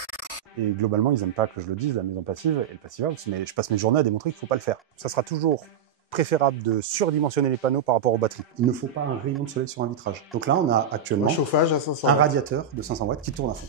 Et globalement, ils n'aiment pas que je le dise, la maison passive et le passive house, mais je passe mes journées à démontrer qu'il ne faut pas le faire. Ça sera toujours préférable de surdimensionner les panneaux par rapport aux batteries. Il ne faut pas un rayon de soleil sur un vitrage. Donc là, on a actuellement un chauffage à 500 un radiateur de 500 watts qui tourne à fond.